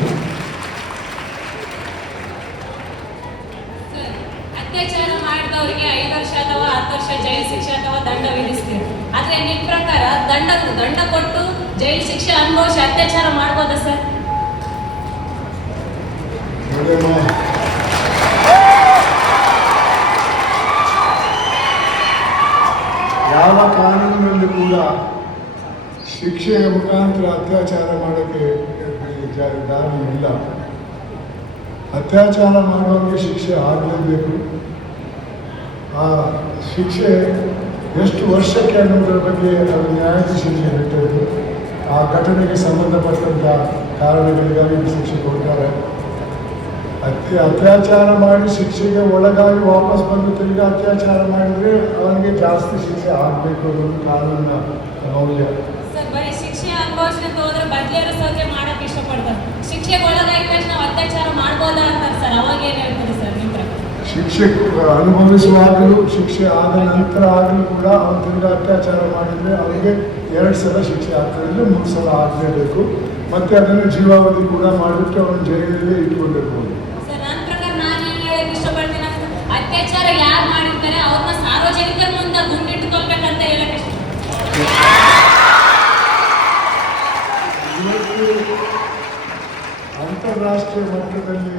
ಅತ್ಯಾಚಾರ ಮಾಡಿದವರಿಗೆ 5 ವರ್ಷ ಅಥವಾ 10 ವರ್ಷ ಜೈಲು ಶಿಕ್ಷೆ ಅಥವಾ ದಂಡ ವಿಧಿಸ್ತೀರಿ. ಆದ್ರೆ ನಿಮ್ಮ ಪ್ರಕಾರ ದಂಡ ಕೊಟ್ಟು ಜೈಲು ಶಿಕ್ಷೆ ಅನುಭವಿಸಿ ಅತ್ಯಾಚಾರ ಮಾಡ್ಬೋದಾ ಸರ್? ಯಾವ ಕಾನೂನಿನಲ್ಲಿ ಕೂಡ ಶಿಕ್ಷೆಯ ಮುಖಾಂತರ ಅತ್ಯಾಚಾರ ಮಾಡೋಕ್ಕೆ ದಾರಿ ಇಲ್ಲ. ಅತ್ಯಾಚಾರ ಮಾಡುವವರಿಗೆ ಶಿಕ್ಷೆ ಆಗಲೇಬೇಕು. ಆ ಶಿಕ್ಷೆ ಎಷ್ಟು ವರ್ಷಕ್ಕೆ ಅನ್ನೋದರ ಬಗ್ಗೆ ಅದು ನ್ಯಾಯಾಧೀಶರಿಗೆ ಬಿಟ್ಟದ್ದು. ಆ ಘಟನೆಗೆ ಸಂಬಂಧಪಟ್ಟಂಥ ಕಾರಣಗಳಿಗಾಗಿ ಶಿಕ್ಷೆ ಕೊಡ್ತಾರೆ. ಅತ್ಯಾಚಾರ ಮಾಡಿ ಶಿಕ್ಷೆಗೆ ಒಳಗಾಗಿ ವಾಪಸ್ ಬಂದು ತಿರುಗಿ ಅತ್ಯಾಚಾರ ಮಾಡಿದರೆ ಅವನಿಗೆ ಜಾಸ್ತಿ ಶಿಕ್ಷೆ ಆಗಬೇಕು ಅನ್ನೋದು ಕಾನೂನಿನ ಮೌಲ್ಯ. ಸರ್, ಬರೀ ಶಿಕ್ಷೆ ಅನುಭವಿಸಿದ ಹೋದ್ರೆ ಬದಲಿಯರ ಸೌಖ್ಯ ಮಾಡಕ್ಕೆ ಇಷ್ಟಪಡ್ತಾರೆ. ಶಿಕ್ಷೆಗೆ ಒಳಗಾದ ತಕ್ಷಣ ನಾವು ಅತ್ಯಾಚಾರ ಮಾಡ್ಬೋದಾ ಅಂತಾರೆ ಸರ್. ಅವಾಗ ಏನು ಹೇಳ್ತೀರಿ ಸರ್ ನಿಮ್ಮ ಪ್ರಕಾರ? ಶಿಕ್ಷೆ ಅನುಭವಿಸುವಾಗಲೂ, ಶಿಕ್ಷೆ ಆದ ನಂತರ ಆಗಲೂ ಕೂಡ ಅವನು ತಿರುಗಿ ಅತ್ಯಾಚಾರ ಮಾಡಿದರೆ ಅವನಿಗೆ 2 ಸಲ ಶಿಕ್ಷೆ ಆಗ್ತದೆ, 3 ಸಲ ಆಗಲೇಬೇಕು. ಮತ್ತೆ ಅದನ್ನು ಜೀವಾವಧಿ ಕೂಡ ಮಾಡಿಬಿಟ್ಟು ಅವನು ಜೈಲಲ್ಲೇ ಇಟ್ಕೊಂಡಿರ್ಬೋದು. ಸರ್, ನನ್ನ ಪ್ರಕಾರ ನಾನು ಏನು ಹೇಳಕ್ಕೆ ಇಷ್ಟಪಡ್ತೀನಿ ಅಂದ್ರೆ ಅತ್ಯಾಚಾರ ಯಾರು ಮಾಡಿರ್ತಾರೆ ಅವ್ರನ್ನ ಸಾರ್ವಜನಿಕರ ಮುಂದೆ ಗುಂಡಿಟ್ಟುಕೊಳ್ಬೇಕಂತ ಹೇಳಕ್ಕೆ ಅಂತಾರಾಷ್ಟ್ರೀಯ ಮಟ್ಟದಲ್ಲಿ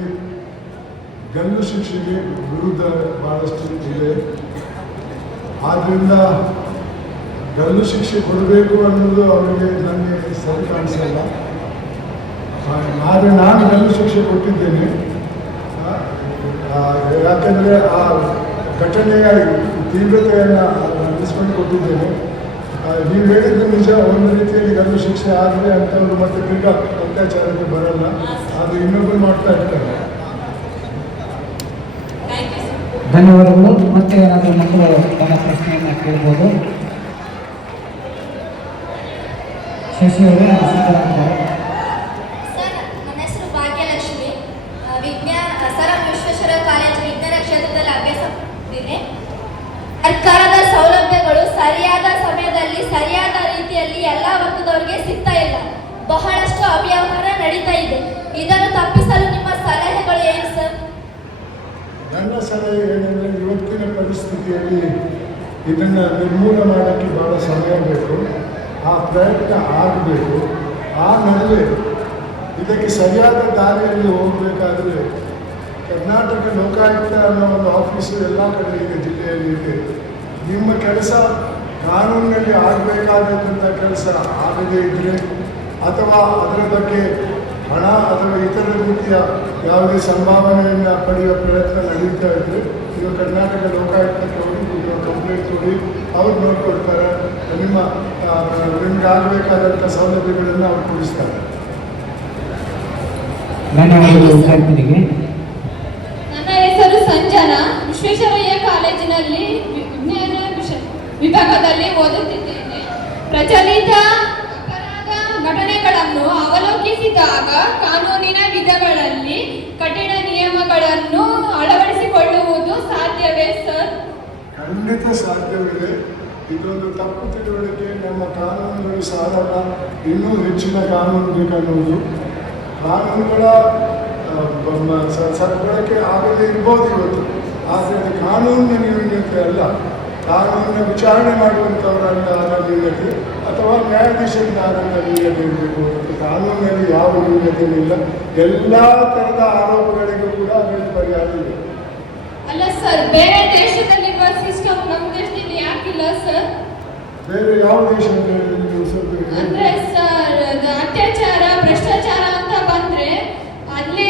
ಗಲ್ಲು ಶಿಕ್ಷೆಗೆ ವಿರುದ್ಧ ಬಹಳಷ್ಟು ಇದೆ. ಆದ್ದರಿಂದ ಗಲ್ಲು ಶಿಕ್ಷೆ ಕೊಡಬೇಕು ಅನ್ನೋದು ಅವರಿಗೆ ನನಗೆ ಸರಿ ಕಾಣಿಸಲ್ಲ. ಆದರೆ ನಾನು ಗಲ್ಲು ಶಿಕ್ಷೆ ಕೊಟ್ಟಿದ್ದೇನೆ. ಯಾಕೆಂದರೆ ಆ ಘಟನೆಯ ತೀವ್ರತೆಯನ್ನು ಅನಿಸ್ಕೊಂಡು ಕೊಟ್ಟಿದ್ದೇನೆ. ನೀವು ಹೇಳಿದ್ದು ನಿಜ. ಒಂದು ರೀತಿಯಲ್ಲಿ ಗಲ್ಲು ಶಿಕ್ಷೆ ಆದರೆ ಅಂಥವ್ರು ಮತ್ತೆ ತಿರ್ಗಾ ಅತ್ಯಾಚಾರಕ್ಕೆ ಬರಲ್ಲ. ಅದು ಇನ್ನೊಬ್ಬರು ಮಾಡ್ತಾ ಇರ್ತಾರೆ. ಧನ್ಯವಾದಗಳು. ಮತ್ತೆ ಏನಾದರೂ ಮಕ್ಕಳು ತನ್ನ ಪ್ರಶ್ನೆಯನ್ನು ಕೇಳ್ಬೋದು. ಶಶಿ ಅವರೇ ಸಿದ್ಧರಾಗಿದ್ದಾರೆ. ಸರ್, ನನ್ನ ಹೆಸರು ಭಾಗ್ಯಲಕ್ಷ್ಮಿ. ಸರ್ ವಿಶ್ವೇಶ್ವರಯ್ಯ ಕಾಲೇಜು ವಿಜ್ಞಾನ ಕ್ಷೇತ್ರದಲ್ಲಿ ಅಭ್ಯಾಸ ಮಾಡ್ತಿದ್ದೀನಿ. ಸರ್ಕಾರದ ಸೌಲಭ್ಯಗಳು ಸರಿಯಾದ ಸಮಯದಲ್ಲಿ ಸರಿಯಾದ ರೀತಿಯಲ್ಲಿ ಎಲ್ಲ ವರ್ಗದವರಿಗೆ ಸಿಗ್ತಾ ಇಲ್ಲ. ಬಹಳಷ್ಟು ಅವ್ಯವಹಾರ ನಡೀತಾ ಇದೆ. ಇದನ್ನು ತಪ್ಪಿಸಲು ನಿಮ್ಮ ಸಲಹೆಗಳು ಏನು ಸರ್? ನನ್ನ ಸಲಹೆ ಏನೆಂದರೆ, ಇವತ್ತಿನ ಪರಿಸ್ಥಿತಿಯಲ್ಲಿ ಇದನ್ನು ನಿರ್ಮೂಲ ಮಾಡೋಕ್ಕೆ ಬಹಳ ಸಮಯ ಬೇಕು. ಆ ಪ್ರಯತ್ನ ಆಗಬೇಕು. ಆ ನಡುವೆ ಇದಕ್ಕೆ ಸರಿಯಾದ ದಾರಿಯಲ್ಲಿ ಹೋಗಬೇಕಾದ್ರೆ ಕರ್ನಾಟಕ ಲೋಕಾಯುಕ್ತ ಅನ್ನೋ ಒಂದು ಆಫೀಸು ಎಲ್ಲ ಕಡೆ ಇದೆ, ಜಿಲ್ಲೆಯಲ್ಲಿ ಇದೆ. ನಿಮ್ಮ ಕೆಲಸ ಕಾನೂನಿನಲ್ಲಿ ಆಗಬೇಕಾದಂಥ ಕೆಲಸ ಆಗದೇ ಇದ್ದರೆ, ಅಥವಾ ಅದರ ಬಗ್ಗೆ ಹಣ ಅಥವಾ ಇತರ ರೀತಿಯ ಯಾವುದೇ ಸಂಭಾವನೆಯನ್ನು ಪಡೆಯುವ ಪ್ರಯತ್ನ ನಡೀತಾ ಇದ್ದರೆ, ಈಗ ಕರ್ನಾಟಕ ಲೋಕಾಯುಕ್ತಕ್ಕೆ ಹೋಗಿ ಈಗ ಕಂಪ್ಲೇಂಟ್ ಕೊಡಿ, ಅವ್ರು ನೋಡ್ಕೊಡ್ತಾರೆ. ನಿಮ್ಗೆ ಆಗಬೇಕಾದಂಥ ಸೌಲಭ್ಯಗಳನ್ನು ಅವ್ರು ಕೊಡಿಸ್ತಾರೆ. ಧನ್ಯವಾದಗಳು ವಿದ್ಯಾರ್ಥಿನಿಗೆ. ನನ್ನ ಹೆಸರು ಸಂಜನಾ. ವಿಶ್ವೇಶ್ವರಯ್ಯ ಕಾಲೇಜಿನಲ್ಲಿ ವಿಜ್ಞಾನ ವಿಭಾಗದಲ್ಲಿ ಓದುತ್ತಿದ್ದೇನೆ. ಪ್ರಚಲಿತ ಅಪರಾಧ ಘಟನೆಗಳನ್ನು ಅವಲೋಕಿಸಿದಾಗ ಕಾನೂನಿನ ವಿಧಗಳಲ್ಲಿ ಕಠಿಣ ನಿಯಮಗಳನ್ನು ಅಳವಡಿಸಿಕೊಳ್ಳುವುದು ಸಾಧ್ಯವೇ ಸರ್? ಖಂಡಿತ ಸಾಧ್ಯವಿದೆ. ಇದೊಂದು ತಪ್ಪು ತಿಳುವಳಿಕೆ. ನಮ್ಮ ಕಾನೂನುಗಳು ಸಾಲಲ್ಲ, ಇನ್ನೂ ಹೆಚ್ಚಿನ ಕಾನೂನು ಬೇಕನ್ನುವುದು. ಕಾನೂನುಗಳ ಸದ್ಬಳಕೆ ಆಗದೇ ಇರ್ಬೋದು ಇವತ್ತು, ಆದರೆ ಅದು ಕಾನೂನಿನ ನ್ಯೂನ್ಯತೆ ಅಲ್ಲ. ಕಾನೂನಿನ ವಿಚಾರಣೆ ಮಾಡುವಂಥವರನ್ನ ನ್ಯೂನ್ಯತೆ ಅಥವಾ ನ್ಯಾಯಾಧೀಶರಿಂದ ಆದಂಥ ನ್ಯೂನ್ಯತೆ ಇರಬೇಕು. ಕಾನೂನಿನಲ್ಲಿ ಯಾವ ನ್ಯೂನ್ಯತೆಯೂ ಇಲ್ಲ. ಎಲ್ಲ ಥರದ ಆರೋಪಗಳಿಗೂ ಕೂಡ ಅದರಲ್ಲಿ ಪರಿಹಾರ ಇದೆ. ಅಲ್ಲ ಸರ್, ಬೇರೆ ದೇಶದಲ್ಲಿರುವ ಸಿಸ್ಟಮ್ ನಮ್ಮ ದೇಶದಲ್ಲಿ ಯಾಕಿಲ್ಲ ಸರ್? ಬೇರೆ ಯಾವ ದೇಶದಲ್ಲಿ ನೀವು ಸ್ವಲ್ಪ ಹೇಳಿ? ಅಂದ್ರೆ ಸರ್, ಅತ್ಯಾಚಾರ ಭ್ರಷ್ಟಾಚಾರ ಅಂತ ಬಂದ್ರೆ ಅಲ್ಲೇ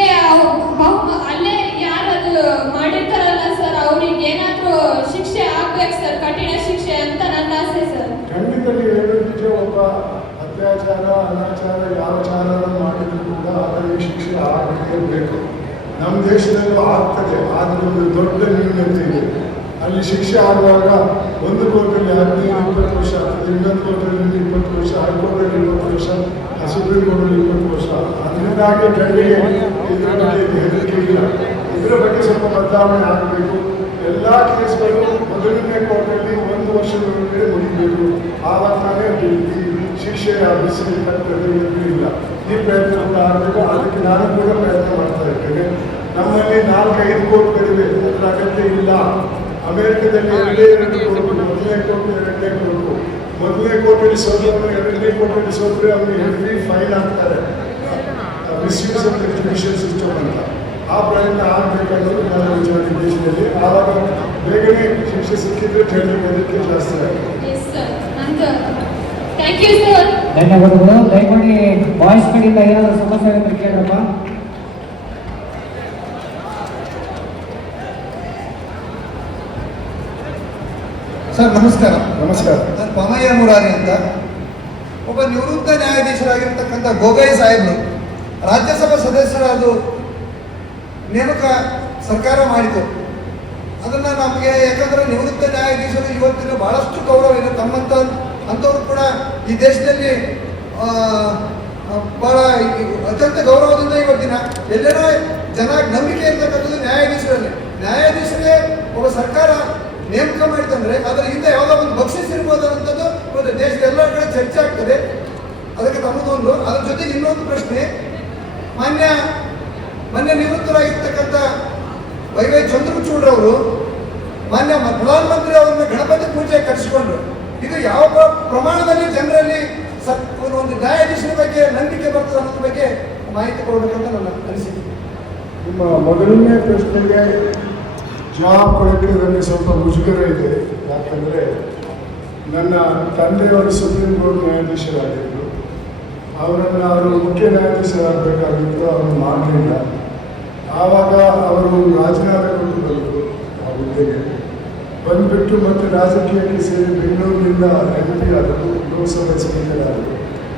ಯಾರದು ಮಾಡಿರ್ತಾರಲ್ಲ ಸರ್, ಅವ್ರಿಗೆ ಏನಾದ್ರೂ ಶಿಕ್ಷೆ ಆಗ್ಬೇಕು ಸರ್, ಕಠಿಣ ಶಿಕ್ಷೆ ಅಂತ ನನ್ನ ಆಸೆ ಸರ್. ಖಂಡಿತ ನೀವು ಹೇಳೋದಿಕ್ಕೆ, ಒಬ್ಬ ಅತ್ಯಾಚಾರ ಅನಾಚಾರ ಯಾವ ಚಾರ ಮಾಡಿದ್ರು ಕೂಡ ಅದರಲ್ಲಿ ಶಿಕ್ಷೆ ಆಗಲೇಬೇಕು. ನಮ್ಮ ದೇಶದಲ್ಲೂ ಆಗ್ತದೆ, ಆದರೆ ಒಂದು ದೊಡ್ಡ ನ್ಯೂನತೆ ಇದೆ. ಅಲ್ಲಿ ಶಿಕ್ಷೆ ಆಗುವಾಗ ಒಂದು ಕೋರ್ಟಲ್ಲಿ 15-20 ವರ್ಷ ಆಗ್ತದೆ, ಇನ್ನೊಂದು ಕೋರ್ಟಲ್ಲಿ 20 ವರ್ಷ, ಹೈಕೋರ್ಟಲ್ಲಿ 20 ವರ್ಷ, ಸುಪ್ರೀಂ ಕೋರ್ಟಲ್ಲಿ 20 ವರ್ಷ. ಅದರಿಂದಾಗಿ ಜನರಿಗೆ ಇದರ ಬಗ್ಗೆ ಹೆದರಿಕೆ ಇಲ್ಲ. ಇದರ ಬಗ್ಗೆ ಸ್ವಲ್ಪ ಬದಲಾವಣೆ ಆಗಬೇಕು. ಎಲ್ಲ ಕೇಸ್ಗಳು ಮೊದಲನೇ ಕೋರ್ಟಲ್ಲಿ 1 ವರ್ಷದೊಳಗೆ ಮುಗಿಬೇಕು. ಆವಾಗ ತಾನೇ ಈ ಶಿಕ್ಷೆಯ ಬಿಸಿ ಕಟ್ಟದೆ ಇಲ್ಲ. ಈ ಪ್ರಯತ್ನ ಕೂಡ ಆಗಬೇಕು. ಅದಕ್ಕೆ ನಾನು ಕೂಡ ಪ್ರಯತ್ನ ಮಾಡ್ತಾ ಇದ್ದೇನೆ. ನಮ್ಮಲ್ಲಿ 4-5 ಕೋರ್ಟ್ಗಳಿವೆ, ಅದರ ಅಗತ್ಯ ಇಲ್ಲ. ಅಮೆರಿಕದಲ್ಲಿ 2 ಕೋರ್ಟ್, ಮೊದಲನೇ ಕೋರ್ಟ್ 2ನೇ ಕೋರ್ಟು. ಮೊದಲನೇ ಕೋರ್ಟಲ್ಲಿ ಸೋತವರು 2ನೇ ಕೋರ್ಟಲ್ಲಿ ಸೋತರೆ ಅವರಿಗೆ ಹೆವಿ ಫೈನ್ ಹಾಕ್ತಾರೆ. ಮಿಸ್ಯೂಸ್ ಆಫ್ ಎಜುಕೇಷನ್ ಸಿಸ್ಟಮ್ ಅಂತ. ಆ ಪ್ರಯತ್ನ ಆಗಬೇಕನ್ನೋದು ನನ್ನ ವಿಚಾರ ದೇಶದಲ್ಲಿ. ಆವಾಗ ಬೇಗನೆ ಶಿಕ್ಷೆ ಸಿಕ್ಕಿದ್ರೆ ಅದಕ್ಕೆ ಜಾಸ್ತಿ ಆಗುತ್ತೆ. Thank you sir. ಧನ್ಯವಾದಗಳು. ದಯಮಾಡಿ ಬಾಯ್ಸ್ ಕಡೆಯಿಂದ ಏನಾದರೂ ಸಮಸ್ಯೆ ಇದ್ರೆ ಕೇಳ್ರಪ್ಪ. ಸರ್ ನಮಸ್ಕಾರ. ನಮಸ್ಕಾರ. ನಾನು ಪಮಯ್ಯ ಮುರಾರಿ ಅಂತ. ಒಬ್ಬ ನಿವೃತ್ತ ನ್ಯಾಯಾಧೀಶರಾಗಿರ್ತಕ್ಕಂಥ ಗೋಗೊಯ್ ಸಾಹೇಬರು ರಾಜ್ಯಸಭಾ ಸದಸ್ಯರಾದ ನೇಮಕ ಸರ್ಕಾರ ಮಾಡಿತು. ಅದನ್ನು ನಮಗೆ, ಯಾಕಂದರೆ ನಿವೃತ್ತ ನ್ಯಾಯಾಧೀಶರು ಇವತ್ತಿನ ಭಾಳಷ್ಟು ಗೌರವ ಇದೆ. ತಮ್ಮಂಥ ಅಂಥವ್ರು ಕೂಡ ಈ ದೇಶದಲ್ಲಿ ಭಾಳ ಅತ್ಯಂತ ಗೌರವದಿಂದ ಇವತ್ತಿನ ಎಲ್ಲೆಲ್ಲ ಜನ ನಂಬಿಕೆ ಇರ್ತಕ್ಕಂಥದ್ದು ನ್ಯಾಯಾಧೀಶರಲ್ಲಿ. ನ್ಯಾಯಾಧೀಶರೇ ಒಬ್ಬ ಸರ್ಕಾರ ನೇಮಕ ಮಾಡಿತಂದ್ರೆ ಅದರ ಹಿಂದೆ ಯಾವುದೋ ಒಂದು ಬಕ್ಷಿಸಿರ್ಬೋದು ಅನ್ನೋಂಥದ್ದು ಇವತ್ತು ದೇಶದ ಎಲ್ಲ ಕಡೆ ಚರ್ಚೆ ಆಗ್ತದೆ. ಅದಕ್ಕೆ ತಮ್ಮದೊಂದು. ಅದ್ರ ಜೊತೆಗೆ ಇನ್ನೊಂದು ಪ್ರಶ್ನೆ, ಮೊನ್ನೆ ನಿವೃತ್ತರಾಗಿರ್ತಕ್ಕಂಥ ವೈ ಚಂದ್ರಚೂಡ್ರವರು ಮಾನ್ಯ ಪ್ರಧಾನಮಂತ್ರಿ ಅವರನ್ನ ಗಣಪತಿ ಪೂಜೆ ಕರೆಸಿಕೊಂಡ್ರು. ಇದು ಯಾವ ಪ್ರಮಾಣದಲ್ಲಿ ಜನರಲ್ಲಿ ಒಂದು ನ್ಯಾಯಾಧೀಶರ ಬಗ್ಗೆ ನಂಬಿಕೆ ಬರ್ತದೆ ಅನ್ನೋದ್ರ ಬಗ್ಗೆ ಮಾಹಿತಿ ಕೊಡಬೇಕಂತ ನನ್ನ ಅನಿಸಿಕೆ. ನಿಮ್ಮ ಮೊದಲನೇ ಪ್ರಶ್ನೆಗೆ ಜವಾಬ್ ಕೊಡೋಕ್ಕೆ ನನಗೆ ಸ್ವಲ್ಪ ಮುಜುಗರ ಇದೆ. ಯಾಕಂದರೆ ನನ್ನ ತಂದೆಯವರು ಸುಪ್ರೀಂ ಕೋರ್ಟ್ ನ್ಯಾಯಾಧೀಶರಾಗಿದ್ದರು. ಅವರು ಮುಖ್ಯ ನ್ಯಾಯಾಧೀಶರಾಗಬೇಕಾಗಿತ್ತು, ಅವರು ಮಾಡಲಿಲ್ಲ. ಆವಾಗ ಅವರು ರಾಜೀನಾಮೆ ಕೊಟ್ಟು ಬಂದರು ಆ ಹುದ್ದೆಗೆ. ಬಂದುಬಿಟ್ಟು ಮತ್ತೆ ರಾಜಕೀಯಕ್ಕೆ ಸೇರಿ ಬೆಂಗಳೂರಿನಿಂದ MP ಆದರು, ಲೋಕಸಭೆ ಸ್ಪೀಕರ್ ಆದರು.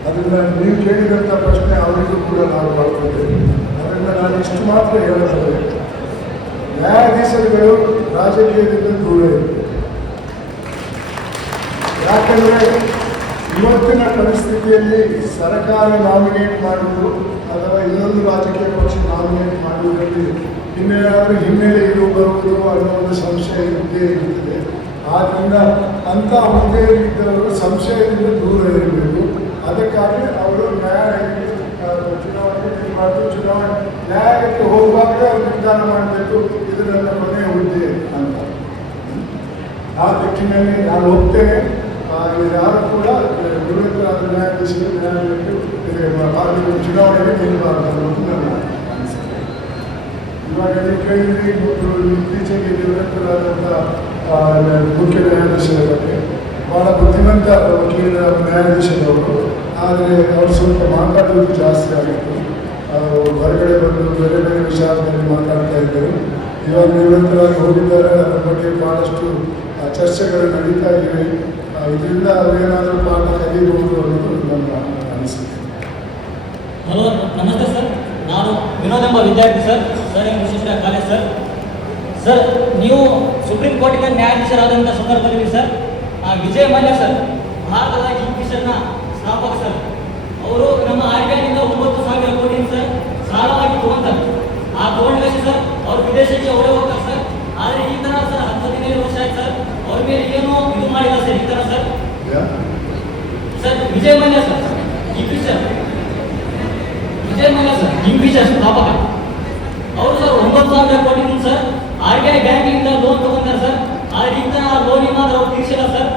ಅದರಿಂದ ನೀವು ಕೇಳಿದಂಥ ಪ್ರಶ್ನೆ ಅವರಿಗೂ ಕೂಡ ನಾವು ಮಾಡ್ಕೊಂಡಿದ್ದೇವೆ. ಅದರಿಂದ ನಾನು ಇಷ್ಟು ಮಾತ್ರ ಹೇಳಬಲ್ಲೆ, ನ್ಯಾಯಾಧೀಶರುಗಳು ರಾಜಕೀಯದಿಂದ ದೂರ ಇರಬೇಕು. ಯಾಕಂದರೆ ಇವತ್ತಿನ ಪರಿಸ್ಥಿತಿಯಲ್ಲಿ ಸರ್ಕಾರ ನಾಮಿನೇಟ್ ಮಾಡುವುದು ಅಥವಾ ಇನ್ನೊಂದು ರಾಜಕೀಯ ಪಕ್ಷ ನಾಮಿನೇಟ್ ಮಾಡುವುದರಲ್ಲಿ ಇನ್ನೇನಾದರೂ ಹಿನ್ನೆಲೆ ಬರುವುದು ಅನ್ನೋ ಒಂದು ಸಂಶಯ ಇದ್ದೇ ಇರುತ್ತದೆ. ಆದ್ದರಿಂದ ಅಂಥ ಹುದ್ದೆಯಲ್ಲಿದ್ದವರು ಸಂಶಯದಿಂದ ದೂರ ಇರಬೇಕು. ಅದಕ್ಕಾಗಿ ಅವರು ಚುನಾವಣೆ ನ್ಯಾಯಾಲಯಕ್ಕೆ ಹೋಗುವಾಗ ನಿರ್ಧಾರ ಮಾಡಬೇಕು, ಇದು ನನ್ನ ಕೊನೆಯ ಹುದ್ದೆ ಅಂತ. ಆ ದಿಕ್ಕಿನಲ್ಲಿ ನಾನು ಹೋಗ್ತೇನೆ. ಯಾರು ಕೂಡ ನಿವೃತ್ತರಾದ ನ್ಯಾಯಾಧೀಶರು ನ್ಯಾಯಾಲಯಕ್ಕೆ ಚುನಾವಣೆಗೆ ನಿಲ್ಲಬಾರದು ಅನ್ನೋದು ನನ್ನ ಅನಿಸಿಕೆ. ಇವಾಗ ನೀವು ಕೇಳಿದ್ರಿ ಇತ್ತೀಚೆಗೆ ನಿವೃತ್ತರಾದಂಥ ಮುಖ್ಯ ನ್ಯಾಯಾಧೀಶರ ಬಗ್ಗೆ ಭಾಳ ಬುದ್ಧಿವಂತ ವಕೀಲ ನ್ಯಾಯಾಧೀಶರವರು. ಆದರೆ ಅವರು ಸ್ವಲ್ಪ ಮಾತಾಡೋದು ಜಾಸ್ತಿ ಆಗಿತ್ತು. ಹೊರಗಡೆ ಬಂದು ಬೇರೆ ಬೇರೆ ವಿಚಾರದಲ್ಲಿ ಮಾತಾಡ್ತಾ ಇದ್ದರು. ಇವಾಗ ನಿವೃತ್ತರಾಗಿ ಹೋಗಿದ್ದಾರೆ. ಅದರ ಬಗ್ಗೆ ಭಾಳಷ್ಟು ಚರ್ಚೆಗಳು ನಡೀತಾ ಇವೆ. ಇದರಿಂದ ಅವೇನಾದರೂ ಪಾಠ ಕಲಿಯಬಹುದು ಅನ್ನೋದು ನನ್ನ ಅನಿಸಿಕೆ. ಹಲೋ, ನಮಸ್ತೆ ಸರ್. ನಾನು ವಿನೋದ್ ಎಂಬ ವಿದ್ಯಾರ್ಥಿ ಸರ್. ಸರ್ ಎಂ ವಿಶಿಷ್ಟ ಕಾಲೇಜ್ ಸರ್. ಸರ್, ನೀವು ಸುಪ್ರೀಂ ಕೋರ್ಟಿನ ನ್ಯಾಯಾಧೀಶರಾದಂಥ ಸಂದರ್ಭದಲ್ಲಿ ಸರ್ ವಿಜಯ್ ಮಲ್ಯ ಸರ್ ಭಾರತದ ಕಿಂಗ್ಫಿಷರ್ನ ಸ್ಥಾಪಕ ಸರ್. ಅವರು ನಮ್ಮ RBIನಿಂದ 9,000 ಕೋಟಿ ಸರ್ ಸಾಲವಾಗಿ ತಗೊಂತಾರೆ. ಆ ತಗೊಂಡ್ರೆ ಸರ್ ಅವರು ವಿದೇಶಕ್ಕೆ ಹೊರ ಹೋಗ್ತಾರೆ ಸರ್. ಆದರೆ ಈ ಥರ ಸರ್ 10-15 ವರ್ಷ ಆಯ್ತು ಸರ್, ಅವ್ರ ಮೇಲೆ ಏನೂ ಇದು ಮಾಡಿಲ್ಲ ಸರ್. ಈ ಥರ sir sir Vijay Mallya sir Kingfisher, Vijay Mallya sir Kingfisher ಸ್ಥಾಪಕ ಅವರು ಸರ್ 9,000 ಕೋಟಿ ಸರ್ RBI ಬ್ಯಾಂಕಿಂದ ಲೋನ್ ತಗೊಂತಾರೆ ಸರ್. ಆದರೆ ಈ ಥರ ಲೋನ್ ಏನಾದರೂ ಅವ್ರು ತೀರಿಸಿಲ್ಲ ಸರ್.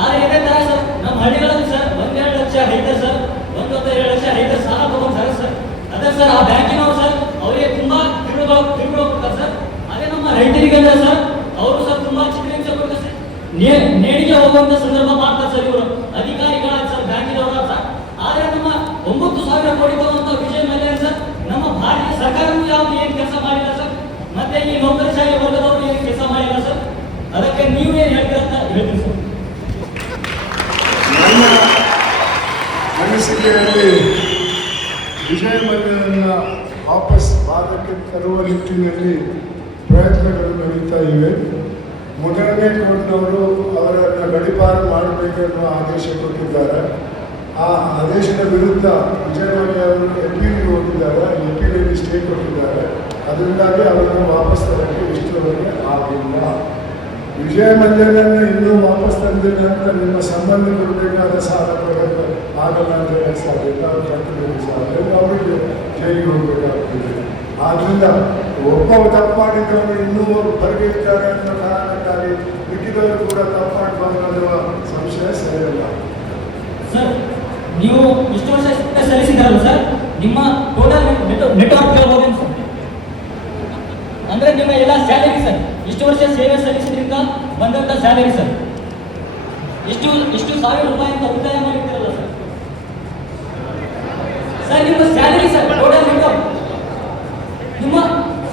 ಆದರೆ ಇದೇ ಥರ ಸರ್ ನಮ್ಮ ಹಳ್ಳಿಗಳಲ್ಲಿ ಸರ್ 1-2 ಲಕ್ಷ ರೈತರು ಸರ್ 1-2 ಲಕ್ಷ ರೈತರು ಸಾಲ ತಗೊಂತಾರೆ ಸರ್. ಅದೇ ಸರ್ ಆ ಬ್ಯಾಂಕಿನವರು ಸರ್ ಅವರಿಗೆ ತುಂಬ ತಿರುಳು ಕೊಡ್ತಾರೆ ಸರ್. ಅದೇ ನಮ್ಮ ರೈತರಿಗೆ ಸರ್ ಅವರು ಸರ್ ತುಂಬ ಚಿಕ್ಕಲಿಂಚ ಕೊಡ್ತಾರೆ ಸರ್. ನೇಣಿಗೆ ಹೋಗುವಂಥ ಸಂದರ್ಭ ಮಾಡ್ತಾರೆ ಸರ್ ಇವರು ಅಧಿಕಾರಿಗಳ ಸರ್ ಬ್ಯಾಂಕಿನವರ ಸರ್. ಆದರೆ ನಮ್ಮ 9,000 ಕೋಟಿ ತಗೊಂತ ವಿಜಯ್ ಮಲ್ಯ ಸರ್ ನಮ್ಮ ಭಾರತೀಯ ಸರ್ಕಾರವೂ ಯಾವುದು ಏನು ಕೆಲಸ ಮಾಡಿಲ್ಲ ಸರ್. ಮತ್ತೆ ಈ ನೌಕರಶಾಹಿ ವರ್ಗದವರು ಏನು ಕೆಲಸ ಮಾಡಿಲ್ಲ ಸರ್. ಅದಕ್ಕೆ ನೀವು ಏನು ಹೇಳ್ತೀರ ಅಂತ ಹೇಳ್ತೀವಿ ಸರ್. ನನ್ನ ಅನಿಸಿಕೆಯಲ್ಲಿ ವಿಜಯ್ ಮಲ್ಯನನ್ನು ವಾಪಸ್ ಭಾರತಕ್ಕೆ ತರುವ ನಿಟ್ಟಿನಲ್ಲಿ ಪ್ರಯತ್ನಗಳು ನಡೀತಾ ಇವೆ. ಮೊದಲನೇ ಕೋರ್ಟ್ನವರು ಅವರನ್ನು ಗಡೀಪಾರು ಮಾಡಬೇಕೆನ್ನುವ ಆದೇಶ ಕೊಟ್ಟಿದ್ದಾರೆ. ಆ ಆದೇಶದ ವಿರುದ್ಧ ವಿಜಯ್ ಮಲ್ಯ ಅವರು ಅಪೀಲ್ಗೆ ಹೋಗಿದ್ದಾರೆ. ಅಪೀಲಲ್ಲಿ ಸ್ಟೇ ಕೊಟ್ಟಿದ್ದಾರೆ. ಅದರಿಂದಾಗಿ ಅವರನ್ನು ವಾಪಸ್ ತರಕ್ಕೆ ಇಷ್ಟವರೆಗೆ ಆಗಿಲ್ಲ. ವಿಜಯ್ ಮಲ್ಯನನ್ನು ಇನ್ನೂ ವಾಪಸ್ ತಂದಿಲ್ಲ ಅಂತ ನಿಮ್ಮ ಸಂಬಂಧಿಕರು ಬೇಕಾದ ಸಾಲ ಆಗಲ್ಲ ಅಂತ ಹೇಳಕ್ಕೆ ಸಾಧ್ಯ ಇಲ್ಲ. ಅವ್ರು ಕಟ್ಟಬೇಕು ಸಾಧ್ಯ ಇಲ್ಲ. ಅವರಿಗೆ ಜೈಲಿಗೆ ಹೋಗಬೇಕಾಗ್ತದೆ. ಆದ್ದರಿಂದ ಒಬ್ಬ ತಪ್ಪು ಮಾಡಿದ್ದವರು ಇನ್ನೂ ಹೊರಗೆ ಇದ್ದಾರೆ ಅನ್ನೋ ಕಾರಣಕ್ಕಾಗಿ ಮಿಕ್ಕಿದವರು ಕೂಡ ತಪ್ಪು ಮಾಡಬಾರ್ದು ಅನ್ನುವ ಸಂಶಯ ಸರಿಯಲ್ಲ. ಸರ್, ನೀವು ಇಷ್ಟು ವರ್ಷ ಸಲ್ಲಿಸಿದ್ರಲ್ಲ ಸರ್, ನಿಮ್ಮ ಟೋಟಲ್ ನೆಟ್ವರ್ಕ್ ಹೇಳ್ಬೋದೇನು ಸರ್? ಅಂದರೆ ನಿಮ್ಮ ಎಲ್ಲ ಸ್ಯಾಲರಿ ಸರ್, ಇಷ್ಟು ವರ್ಷ ಸೇವೆ ಸಲ್ಲಿಸಿದ್ರಿಂದ ಬಂದಂಥ ಸ್ಯಾಲರಿ ಸರ್, ಇಷ್ಟು ಸಾವಿರ ರೂಪಾಯಿ ಅಂತ ಉಳಿತಾಯ ಮಾಡಿರ್ತೀರಲ್ಲ ಸರ್. ಸರ್ ನಿಮ್ಮ ಸ್ಯಾಲರಿ ಸರ್, ಟೋಟಲ್ ನೆಟ್ವರ್ಕ್ ನಿಮ್ಮ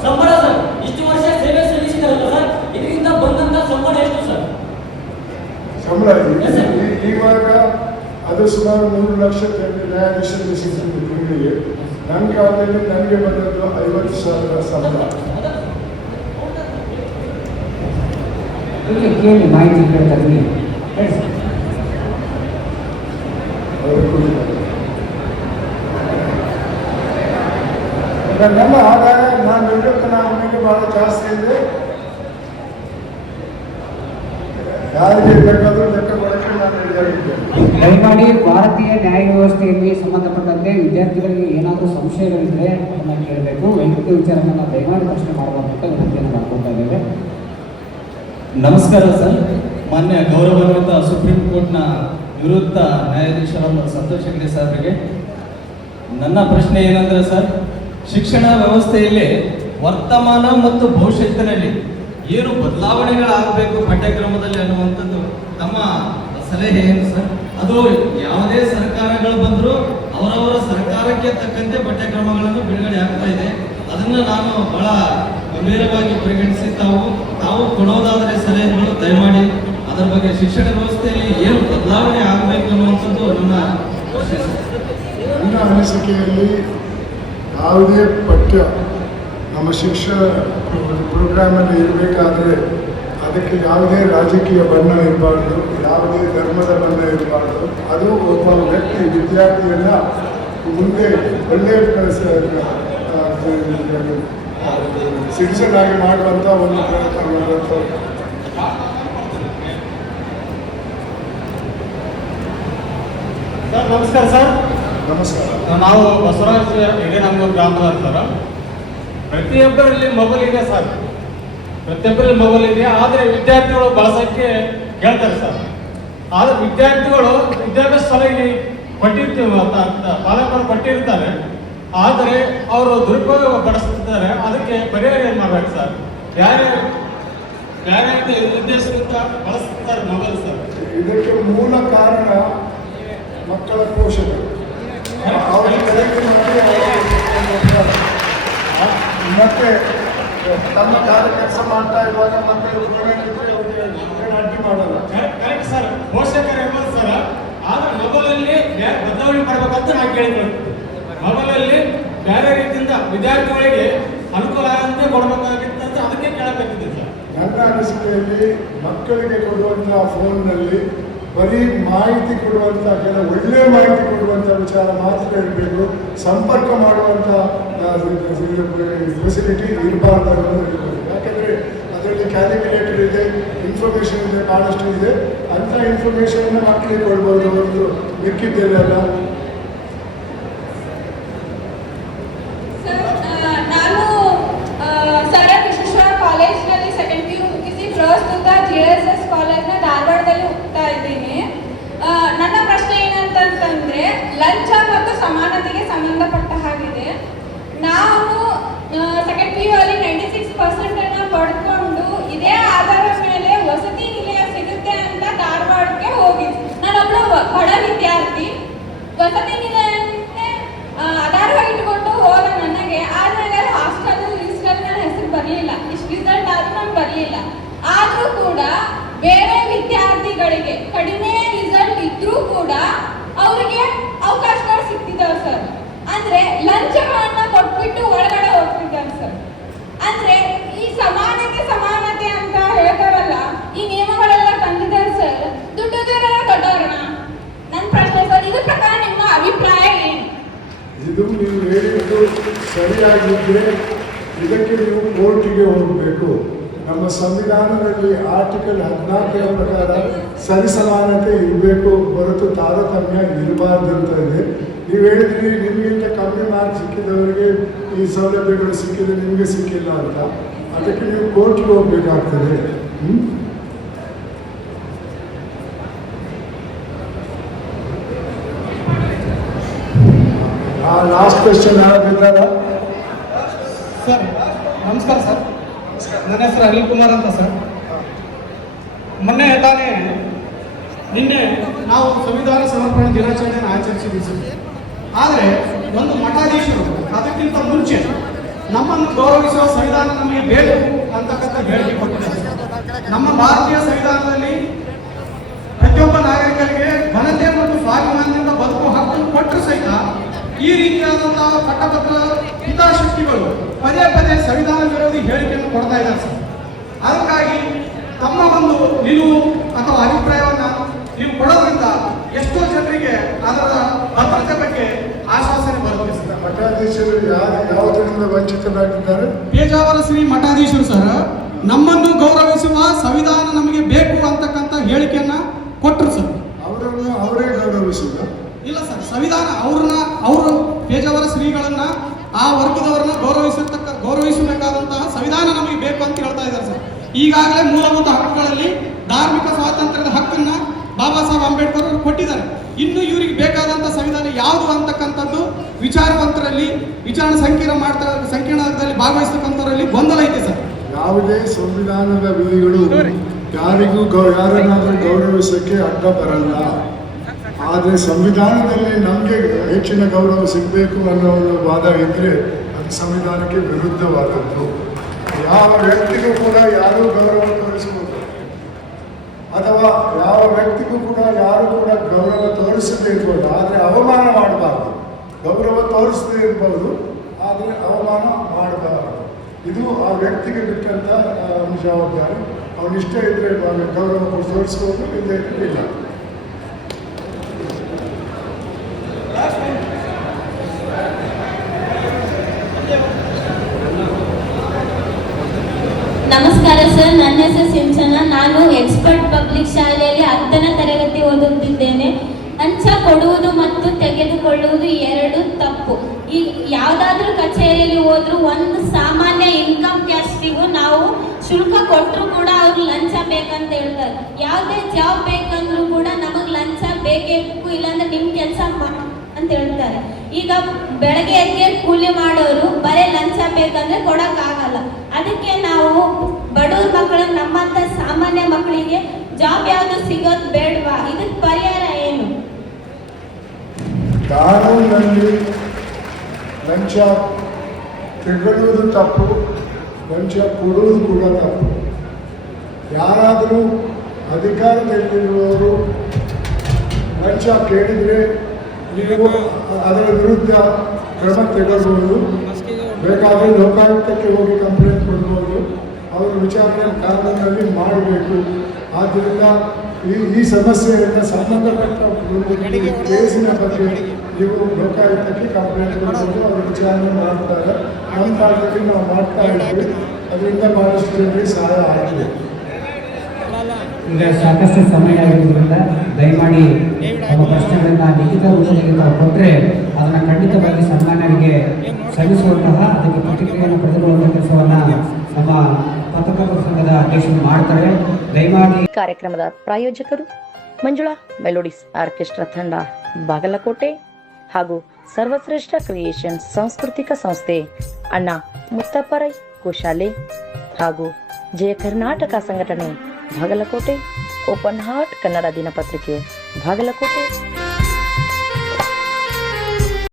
ಸಂಬಳ ಸರ್, ಇಷ್ಟು ವರ್ಷ ಸೇವೆ ಸಲ್ಲಿಸಿದ್ರಲ್ಲ ಸರ್, ಇದರಿಂದ ಬಂದಂಥ ಸಂಬಳ ಎಷ್ಟು ಸರ್? ಸಂಬಳ ಇವಾಗ ಅದು ಸುಮಾರು 3 ಲಕ್ಷ ನ್ಯಾಯಾಧೀಶರಿಗೆ ಸಿಗ್ತದೆ ತಿಂಗಳಿಗೆ. ನನ್ನ ಕಾಲದಲ್ಲಿ ನನಗೆ ಬಂದದ್ದು 50,000 ಸಂಬಳ. ಕೇಳಿ ಮಾಹಿತಿ ಕೇಳ್ತಾರೆ ಹೇಳಿ ಸರ್. ನನ್ನ ಆದಾಯ ನಾನು ನಿವೃತ್ತನಾಗಲಿಕ್ಕೆ ಬಹಳ ಜಾಸ್ತಿ ಇದೆ. ಯಾರಿಗೆ ಬೇಕಾದರೂ ಲೆಕ್ಕ ಕೊಡಕ್ಕೆ ನಾನು ರೆಡಿಯಾಗಿದ್ದೇನೆ. ದಯಮಾಡಿ ಭಾರತೀಯ ನ್ಯಾಯ ವ್ಯವಸ್ಥೆಯಲ್ಲಿ ಸಂಬಂಧಪಟ್ಟಂತೆ ವಿದ್ಯಾರ್ಥಿಗಳಿಗೆ ಏನಾದರೂ ಸಂಶಯಗಳಿದ್ರೆ ಅದನ್ನು ಕೇಳಬೇಕು. ವೈಯಕ್ತಿಕ ವಿಚಾರವನ್ನು ದಯಮಾಡಿ ಪ್ರಶ್ನೆ ಮಾಡುವಂಥ ವಿನಂತಿಯನ್ನು ಮಾಡ್ಕೊಳ್ತಾ ಇದ್ದೇವೆ. ನಮಸ್ಕಾರ ಸರ್. ಮಾನ್ಯ ಗೌರವಾನ್ವಿತ ಸುಪ್ರೀಂ ಕೋರ್ಟ್ನ ನಿವೃತ್ತ ನ್ಯಾಯಾಧೀಶರಾದ ಸಂತೋಷ್ ಹೆಗ್ಡೆ ಸಾರ್ಗೆ ನನ್ನ ಪ್ರಶ್ನೆ ಏನಂದ್ರೆ ಸರ್, ಶಿಕ್ಷಣ ವ್ಯವಸ್ಥೆಯಲ್ಲಿ ವರ್ತಮಾನ ಮತ್ತು ಭವಿಷ್ಯತ್ತಿನಲ್ಲಿ ಏನು ಬದಲಾವಣೆಗಳಾಗಬೇಕು ಪಠ್ಯಕ್ರಮದಲ್ಲಿ ಅನ್ನುವಂಥದ್ದು ತಮ್ಮ ಸಲಹೆ ಏನು ಸರ್? ಅದು ಯಾವುದೇ ಸರ್ಕಾರಗಳು ಬಂದರೂ ಅವರವರ ಸರ್ಕಾರಕ್ಕೆ ತಕ್ಕಂತೆ ಪಠ್ಯಕ್ರಮಗಳನ್ನು ಬಿಡುಗಡೆ ಆಗ್ತಾ ಇದೆ. ಅದನ್ನು ನಾನು ಬಹಳ ಗಂಭೀರವಾಗಿ ಪರಿಗಣಿಸಿ ತಾವು ಕೊಡೋದಾದರೆ ಸಲಹೆಗಳು ದಯಮಾಡಿ ಅದರ ಬಗ್ಗೆ ಶಿಕ್ಷಣ ವ್ಯವಸ್ಥೆಯಲ್ಲಿ ಏನು ಬದಲಾವಣೆ ಆಗಬೇಕು ಅನ್ನುವಂಥದ್ದು ನನ್ನ ಪ್ರಶ್ನೆ ಸರ್. ನನ್ನ ಅನಿಸಿಕೆಯಲ್ಲಿ ಯಾವುದೇ ಪಠ್ಯ ನಮ್ಮ ಶಿಕ್ಷಣ ಪ್ರೋಗ್ರಾಮಲ್ಲಿ ಇರಬೇಕಾದ್ರೆ ಅದಕ್ಕೆ ಯಾವುದೇ ರಾಜಕೀಯ ಬಣ್ಣ ಇರಬಾರ್ದು, ಯಾವುದೇ ಧರ್ಮದ ಬಣ್ಣ ಇರಬಾರ್ದು. ಅದು ಒಬ್ಬ ವ್ಯಕ್ತಿ ವಿದ್ಯಾರ್ಥಿಯನ್ನು ಮುಂದೆ ಒಳ್ಳೆಯ ಸಿಟಿಸನ್ ಆಗಿ ಮಾಡುವಂಥ ಒಂದು ಪ್ರಯತ್ನ ಮಾಡುವಂಥ. ಸರ್ ನಮಸ್ಕಾರ ಸರ್. ನಮಸ್ಕಾರ. ನಾವು ಬಸವರಾಜ್ ಹಿರೇನಮ್ಮನೂರು ಗ್ರಾಮದ ಸರ್. ಪ್ರತಿಯೊಬ್ಬರಲ್ಲಿ ಮೊಬೈಲ್ ಇದೆ ಸರ್, ಪ್ರತಿಯೊಬ್ಬರಲ್ಲಿ ಮೊಬೈಲ್ ಇದೆ. ಆದರೆ ವಿದ್ಯಾರ್ಥಿಗಳು ಬಳಸೋಕ್ಕೆ ಕೇಳ್ತಾರೆ ಸರ್. ಆದರೆ ವಿದ್ಯಾರ್ಥಿಗಳು ವಿದ್ಯಾಭ್ಯಾಸ ಸಲಹೆ ಕೊಟ್ಟಿರ್ತೀವಿ, ಪಾಲಕರು ಕೊಟ್ಟಿರ್ತಾರೆ. ಆದರೆ ಅವರು ದುರುಪಯೋಗ ಪಡಿಸ್ತಿದ್ದಾರೆ. ಅದಕ್ಕೆ ಪರಿಹಾರ ಏನು ಮಾಡ್ಬೇಕು ಸರ್? ಯಾರೇ ಉದ್ದೇಶದಿಂದ ಬಳಸ್ತಿದ್ದಾರೆ ಮೊಬೈಲ್ ಸರ್? ಇದಕ್ಕೆ ಮೂಲ ಕಾರಣ ಮಕ್ಕಳ ಪೋಷಕರು. ಮತ್ತೆ ತಮ್ಮ ಕಾರ್ಯ ಕೆಲಸ ಮಾಡ್ತಾ ಇರುವಾಗ ಮತ್ತೆ ಅಡ್ಡಿ ಮಾಡಲ್ಲ. ಕರೆಕ್ಟ್ ಸರ್, ಪೋಷಕರು ಇರ್ಬೋದು ಸರ್. ಆದ್ರೆ ಮೊಬೈಲಲ್ಲಿ ಬದಲಾವಣೆ ಮಾಡ್ಬೇಕಂತ ನಾವು ಕೇಳಿದ್ವಿ. ಮೊಬೈಲಲ್ಲಿ ಬೇರೆ ರೀತಿಯಿಂದ ವಿದ್ಯಾರ್ಥಿಗಳಿಗೆ ಅನುಕೂಲ ಆಗಂತೆ ಕೊಡಬೇಕಾಗಿತ್ತು ಅಂತ ಅದಕ್ಕೆ ಕೇಳಬೇಕಿದೆ ಸರ್. ನನ್ನ ಅನಿಸಿಕೆಯಲ್ಲಿ ಮಕ್ಕಳಿಗೆ ಕೊಡುವಂತಹ ಫೋನ್ನಲ್ಲಿ ಬರೀ ಮಾಹಿತಿ ಕೊಡುವಂಥ, ಕೆಲವು ಒಳ್ಳೆಯ ಮಾಹಿತಿ ಕೊಡುವಂಥ ವಿಚಾರ ಮಾತ್ರ ಇರಬೇಕು. ಸಂಪರ್ಕ ಮಾಡುವಂಥ ಫೆಸಿಲಿಟಿ ಇರಬಾರ್ದು ಅನ್ನೋದು ಇರಬೇಕು. ಯಾಕೆಂದರೆ ಅದರಲ್ಲಿ ಕ್ಯಾಲ್ಕುಲೇಟರ್ ಇದೆ, ಇನ್ಫಾರ್ಮೇಷನ್ ಇದೆ, ಭಾಳಷ್ಟು ಇದೆ. ಅಂಥ ಇನ್ಫಾರ್ಮೇಷನ್ನ ಮಕ್ಕಳಿಗೆ ಕೊಡ್ಬೋದು, ಒಂದು ಮಿಕ್ಕಿದ್ದೆಲ್ಲ. ನಾನು ಸರ್ ವಿಶ್ವೇಶ್ವರ ಕಾಲೇಜ್ನಲ್ಲಿ ಸೆಕೆಂಡ್ PU ಮುಗಿಸಿ ಪ್ರಸ್ತುತ JSS ಕಾಲೇಜ್ನ ಧಾರವಾಡದಲ್ಲಿ ಹೋಗ್ತಾ ಇದ್ದೀನಿ. ನನ್ನ ಪ್ರಶ್ನೆ ಏನಂತಂದ್ರೆ ಲಂಚ ಮತ್ತು ಸಮಾನತೆಗೆ ಸಂಬಂಧಪಟ್ಟ ಹಾಗಿದೆ. ನಾವು ಸೆಕೆಂಡ್ PU ಅಲ್ಲಿ 96% ಪಡ್ಕೊಂಡು ಇದೇ ಆಧಾರದ ಮೇಲೆ ವಸತಿ ನಿಲಯ ಸಿಗುತ್ತೆ ಅಂತ ಧಾರವಾಡಕ್ಕೆ ಹೋಗಿದ್ದೆ. ನಾನೊಬ್ಳು ಬಡ ವಿದ್ಯಾರ್ಥಿ. ವಸತಿ ನಿಲಯ ಆಧಾರವಾಗಿ ಇಟ್ಕೊಂಡು ಹೋದ ನನಗೆ ಆದ್ರೆ ಹಾಸ್ಟೆಲ್ ಲಿಸ್ಟಲ್ಲಿ ನನ್ನ ಹೆಸರು ಬರಲಿಲ್ಲ. ಇಷ್ಟು ರಿಸಲ್ಟ್ ಆದ್ರೂ ನಾನು ಬರಲಿಲ್ಲ. ಆದ್ರೂ ಕೂಡ ಬೇರೆ ವಿದ್ಯಾರ್ಥಿಗಳಿಗೆ ಕಡಿಮೆ ರಿಸಲ್ಟ್ ಇದ್ರೂ ಕೂಡ ಅವರಿಗೆ ಅವಕಾಶಗಳು ಸಿಗ್ತಿದ್ದಾವೆ ಸರ್. ಅಂದ್ರೆ ಲಂಚಗಳನ್ನ ಕೊಟ್ಬಿಟ್ಟು ಒಳಗಡೆ ಹೋಗ್ತಿದ್ದಾರೆ ಸರ್. ಅಂದ್ರೆ ಈ ಸಮಾನತೆ ಅಂತ ಹೇಳ್ತಾರಲ್ಲ, ಈ ನಿಯಮಗಳೆಲ್ಲ ತಂದಿದ್ದಾರೆ ಸರ್. ದುಡ್ಡುದಾರ ದೊಡ್ಡವರಣ. ನನ್ನ ಪ್ರಶ್ನೆ ಸರ್, ಇದ್ರ ಪ್ರಕಾರ ನಿಮ್ಮ ಅಭಿಪ್ರಾಯ ಏನು? ಇದು ನೀವು ಹೇಳಿದ್ದು ಸರಿಯಾಗಿದ್ದರೆ ಇದಕ್ಕೆ ನೀವು ಕೋರ್ಟಿಗೆ ಹೋಗಬೇಕು. ನಮ್ಮ ಸಂವಿಧಾನದಲ್ಲಿ ಆರ್ಟಿಕಲ್ 14ರ ಪ್ರಕಾರ ಸರಿಸಮಾನತೆ ಇರಬೇಕು, ಹೊರತು ತಾರತಮ್ಯ ಇರಬಾರ್ದು ಅಂತ ಇದೆ. ನೀವು ಹೇಳಿದ್ರಿ ನಿಮಗಿಂತ ಕಮ್ಮಿ ಮಾರ್ಕ್ ಸಿಕ್ಕಿದವರಿಗೆ ಈ ಸೌಲಭ್ಯಗಳು ಸಿಕ್ಕಿದ್ರೆ ನಿಮಗೆ ಸಿಕ್ಕಿಲ್ಲ ಅಂತ. ಅದಕ್ಕೆ ನೀವು ಕೋರ್ಟ್ಗೆ ಹೋಗಬೇಕಾಗ್ತದೆ. ಲಾಸ್ಟ್ ಕ್ವೆಶ್ಚನ್ ಯಾರಿದ್ದಾರ? ಸರ್ ನಮಸ್ಕಾರ ಸರ್. ನನ್ನ ಹೆಸರು ಅನಿಲ್ ಕುಮಾರ್ ಅಂತ ಸರ್. ನಿನ್ನೆ ನಾವು ಸಂವಿಧಾನ ಸಮರ್ಪಣೆ ದಿನಾಚರಣೆಯನ್ನು ಆಚರಿಸಿದ್ವಿ ಸರ್. ಆದರೆ ಒಂದು ಮಠಾಧೀಶರು ಅದಕ್ಕಿಂತ ಮುಂಚೆ ನಮ್ಮನ್ನು ಗೌರವಿಸುವ ಸಂವಿಧಾನ ನಮಗೆ ಬೇಕು ಅಂತಕ್ಕಂಥ ಹೇಳಿಕೆ ಕೊಟ್ಟಿದ್ದಾರೆ. ನಮ್ಮ ಭಾರತೀಯ ಸಂವಿಧಾನದಲ್ಲಿ ಪ್ರತಿಯೊಬ್ಬ ನಾಗರಿಕರಿಗೆ ಘನತೆ ಮತ್ತು ಸ್ವಾಭಿಮಾನದಿಂದ ಬದುಕುವ ಹಕ್ಕನ್ನು ಕೊಟ್ಟರು ಸಹಿತ ಈ ರೀತಿಯಾದಂತಹ ಪಟ್ಟಭದ್ರ ಹಿತಾಸಕ್ತಿಗಳು ಪದೇ ಪದೇ ಸಂವಿಧಾನ ವಿರೋಧಿ ಹೇಳಿಕೆಯನ್ನು ಕೊಡ್ತಾ ಇದ್ದಾರೆ ಸರ್. ಅದಕ್ಕಾಗಿ ತಮ್ಮ ಒಂದು ನಿಲುವು ಅಥವಾ ಅಭಿಪ್ರಾಯವನ್ನು ನೀವು ಕೊಡೋದ್ರಿಂದ ಎಷ್ಟೋ ಜನರಿಗೆ ಅದರ ಭದ್ರತೆ ಬಗ್ಗೆ ಆಶ್ವಾಸನೆ ಬರುತ್ತೆ ಸರ್. ಮಠಾಧೀಶರು ಯಾವುದರಿಂದ ವಂಚಿತರಾಗಿದ್ದಾರೆ? ಪೇಜಾವರ ಶ್ರೀ ಮಠಾಧೀಶರು ಸರ್ ನಮ್ಮನ್ನು ಗೌರವಿಸುವ ಸಂವಿಧಾನ ನಮಗೆ ಬೇಕು ಅಂತಕ್ಕಂಥ ಹೇಳಿಕೆಯನ್ನ ಕೊಟ್ಟರು ಸರ್. ಅವರನ್ನು ಅವರೇ ಗೌರವಿಸಿದ? ಇಲ್ಲ ಸರ್, ಸಂವಿಧಾನ ಅವರು ಪೇಜಾವರ ಶ್ರೀಗಳನ್ನ ಆ ವರ್ಗದವರನ್ನ ಗೌರವಿಸಬೇಕಾದಂತಹ ಸಂವಿಧಾನ ನಮಗೆ ಬೇಕು ಅಂತ ಹೇಳ್ತಾ ಇದ್ದಾರೆ ಸರ್. ಈಗಾಗಲೇ ಮೂಲಭೂತ ಹಕ್ಕುಗಳಲ್ಲಿ ಧಾರ್ಮಿಕ ಸ್ವಾತಂತ್ರ್ಯದ ಹಕ್ಕನ್ನ ಬಾಬಾ ಸಾಹೇಬ್ ಅಂಬೇಡ್ಕರ್ ಅವರು ಕೊಟ್ಟಿದ್ದಾರೆ. ಇನ್ನು ಇವರಿಗೆ ಬೇಕಾದಂಥ ಸಂವಿಧಾನ ಯಾವುದು ಅಂತಕ್ಕಂಥದ್ದು ವಿಚಾರವಂತರಲ್ಲಿ ವಿಚಾರಣೆ ಸಂಕೀರ್ಣದಲ್ಲಿ ಭಾಗವಹಿಸ್ತಕ್ಕಂಥವರಲ್ಲಿ ಗೊಂದಲ ಐತೆ ಸರ್. ಯಾವುದೇ ಸಂವಿಧಾನದ ವಿಧಿಗಳು ಯಾರನ್ನಾದರೂ ಗೌರವಿಸೋಕ್ಕೆ ಅಡ್ಡ ಬರಲ್ಲ. ಆದರೆ ಸಂವಿಧಾನದಲ್ಲಿ ನಮಗೆ ಹೆಚ್ಚಿನ ಗೌರವ ಸಿಗಬೇಕು ಅನ್ನೋ ಒಂದು ವಾದ ಇದ್ದರೆ ಅದು ಸಂವಿಧಾನಕ್ಕೆ ವಿರುದ್ಧವಾದದ್ದು. ಯಾವ ವ್ಯಕ್ತಿಗೂ ಕೂಡ ಯಾರೂ ಗೌರವ ತೋರಿಸಬಹುದು, ಅಥವಾ ಯಾವ ವ್ಯಕ್ತಿಗೂ ಕೂಡ ಯಾರು ಕೂಡ ಗೌರವ ತೋರಿಸದೇ ಇರ್ಬೋದು, ಆದರೆ ಅವಮಾನ ಮಾಡಬಾರ್ದು. ಗೌರವ ತೋರಿಸದೇ ಇರ್ಬೋದು, ಆದರೆ ಅವಮಾನ ಮಾಡಬಾರ್ದು. ಇದು ಆ ವ್ಯಕ್ತಿಗೆ ಬಿಟ್ಟಂಥ ಜವಾಬ್ದಾರಿ. ಅವನಿಷ್ಟ ಇದ್ದರೆ ಗೌರವ ತೋರಿಸ್ಬೋದು, ಇಲ್ಲದೆ ಇಲ್ಲ. ನಮಸ್ಕಾರ ಸರ್, ನನ್ನ ಹೆಸರು ಸಿಂಚನ. ನಾನು ಎಕ್ಸ್ಪರ್ಟ್ ಪಬ್ಲಿಕ್ ಶಾಲೆಯಲ್ಲಿ 10ನೇ ತರಗತಿ ಓದುತ್ತಿದ್ದೇನೆ. ಲಂಚ ಕೊಡುವುದು ಮತ್ತು ತೆಗೆದುಕೊಳ್ಳುವುದು ಎರಡು ತಪ್ಪು. ಈಗ ಯಾವುದಾದ್ರೂ ಕಚೇರಿಯಲ್ಲಿ ಹೋದ್ರೂ ಒಂದು ಸಾಮಾನ್ಯ ಇನ್ಕಮ್ ಕ್ಯಾಸ್ಟಿಗೂ ನಾವು ಶುಲ್ಕ ಕೊಟ್ಟರು ಕೂಡ ಅವರು ಲಂಚ ಬೇಕಂತ ಹೇಳ್ತಾರೆ. ಯಾವುದೇ ಜಾಬ್ ಬೇಕಂದ್ರೂ ಕೂಡ ನಮಗೆ ಲಂಚ ಬೇಕೇ ಬೇಕು, ಇಲ್ಲಾಂದ್ರೆ ನಿಮ್ಮ ಕೆಲಸ ಅಂತ ಹೇಳ್ತಾರೆ. ಈಗ ಬೆಳಗ್ಗೆ ಎದ್ದು ಕೂಲಿ ಮಾಡೋರು ಬರೀ ಲಂಚ ಬೇಕಂದ್ರೆ ಕೊಡೋಕ್ಕಾಗಲ್ಲ. ಅದಕ್ಕೆ ನಾವು ಬಡವ್ರ ಮಕ್ಕಳು, ನಮ್ಮಂಥ ಸಾಮಾನ್ಯ ಮಕ್ಕಳಿಗೆ ಜಾಬ್ ಯಾವುದು ಸಿಗೋದು ಬೇಡವಾ? ಇದಕ್ಕೆ ಪರಿಹಾರ ಏನು? ಕಾನೂನಿನಲ್ಲಿ ಲಂಚ ತೆಗೊಳ್ಳುವುದು ತಪ್ಪು, ಲಂಚ ಕೊಡುವುದು ಕೂಡ ತಪ್ಪು. ಯಾರಾದರೂ ಅಧಿಕಾರದಲ್ಲಿರುವವರು ಲಂಚ ಕೇಳಿದರೆ ನೀವು ಅದರ ವಿರುದ್ಧ ಕ್ರಮ ತೆಗೊಳ್ಬೋದು. ಬೇಕಾದರೆ ಲೋಕಾಯುಕ್ತಕ್ಕೆ ಹೋಗಿ ಕಂಪ್ಲೇಂಟ್ ಕೊಡ್ಬೋದು. ಅವರು ವಿಚಾರಣೆ ಕಾನೂನಿನಲ್ಲಿ ಮಾಡಬೇಕು. ಆದ್ದರಿಂದ ಈ ಸಮಸ್ಯೆಯಿಂದ ಸಂಬಂಧಪಟ್ಟ ಕೇಸಿನ ಬಗ್ಗೆ ನೀವು ಲೋಕಾಯುಕ್ತಕ್ಕೆ ಕಂಪ್ಲೇಂಟ್ ಕೊಡ್ಬೋದು. ಅವರು ವಿಚಾರಣೆ ಮಾಡ್ತಾರೆ. ನಮ್ಮ ಕಾಲದಲ್ಲಿ ನಾವು ಮಾಡ್ತಾ ಇದ್ವಿ. ಅದರಿಂದ ಭಾಳಷ್ಟು ಜನರಿಗೆ ಸಹಾಯ ಆಗಿದೆ. ಈಗ ಸಾಕಷ್ಟು ಸಮಯ ಆಗಿರೋದ್ರಿಂದ ದಯಮಾಡಿ ನಮ್ಮ ಪ್ರಶ್ನೆಗಳನ್ನು ಲಿಖಿತ ರೂಪದಲ್ಲಿ ತಾವು ಕೊಟ್ಟರೆ ಅದನ್ನು ಖಂಡಿತವಾಗಿ ಸನ್ಮಾನ್ಯರಿಗೆ ಸಲ್ಲಿಸುವಂತಹ ಅದಕ್ಕೆ ಪ್ರತಿಕ್ರಿಯೆಯನ್ನು ಪಡೆದುಕೊಳ್ಳುವಂಥ ಕೆಲಸವನ್ನು ನಮ್ಮ ಪತ್ರಕರ್ತರ ಸಂಘದ ಅಧ್ಯಕ್ಷರು ಮಾಡ್ತಾರೆ. ದಯಮಾಡಿ ಕಾರ್ಯಕ್ರಮದ ಪ್ರಾಯೋಜಕರು ಮಂಜುಳಾ ಮೆಲೋಡಿಸ್ ಆರ್ಕೆಸ್ಟ್ರಾ ತಂಡ ಬಾಗಲಕೋಟೆ ಹಾಗೂ ಸರ್ವಶ್ರೇಷ್ಠ ಕ್ರಿಯೇಷನ್ಸ್ ಸಾಂಸ್ಕೃತಿಕ ಸಂಸ್ಥೆ ಅಣ್ಣ ಮುತ್ತಪ್ಪರೈ ಗೋಶಾಲೆ ಹಾಗೂ ಜಯ ಕರ್ನಾಟಕ ಸಂಘಟನೆ ಬಾಗಲಕೋಟೆ, ಓಪನ್ ಹಾರ್ಟ್ ಕನ್ನಡ ದಿನಪತ್ರಿಕೆ ಬಾಗಲಕೋಟೆ.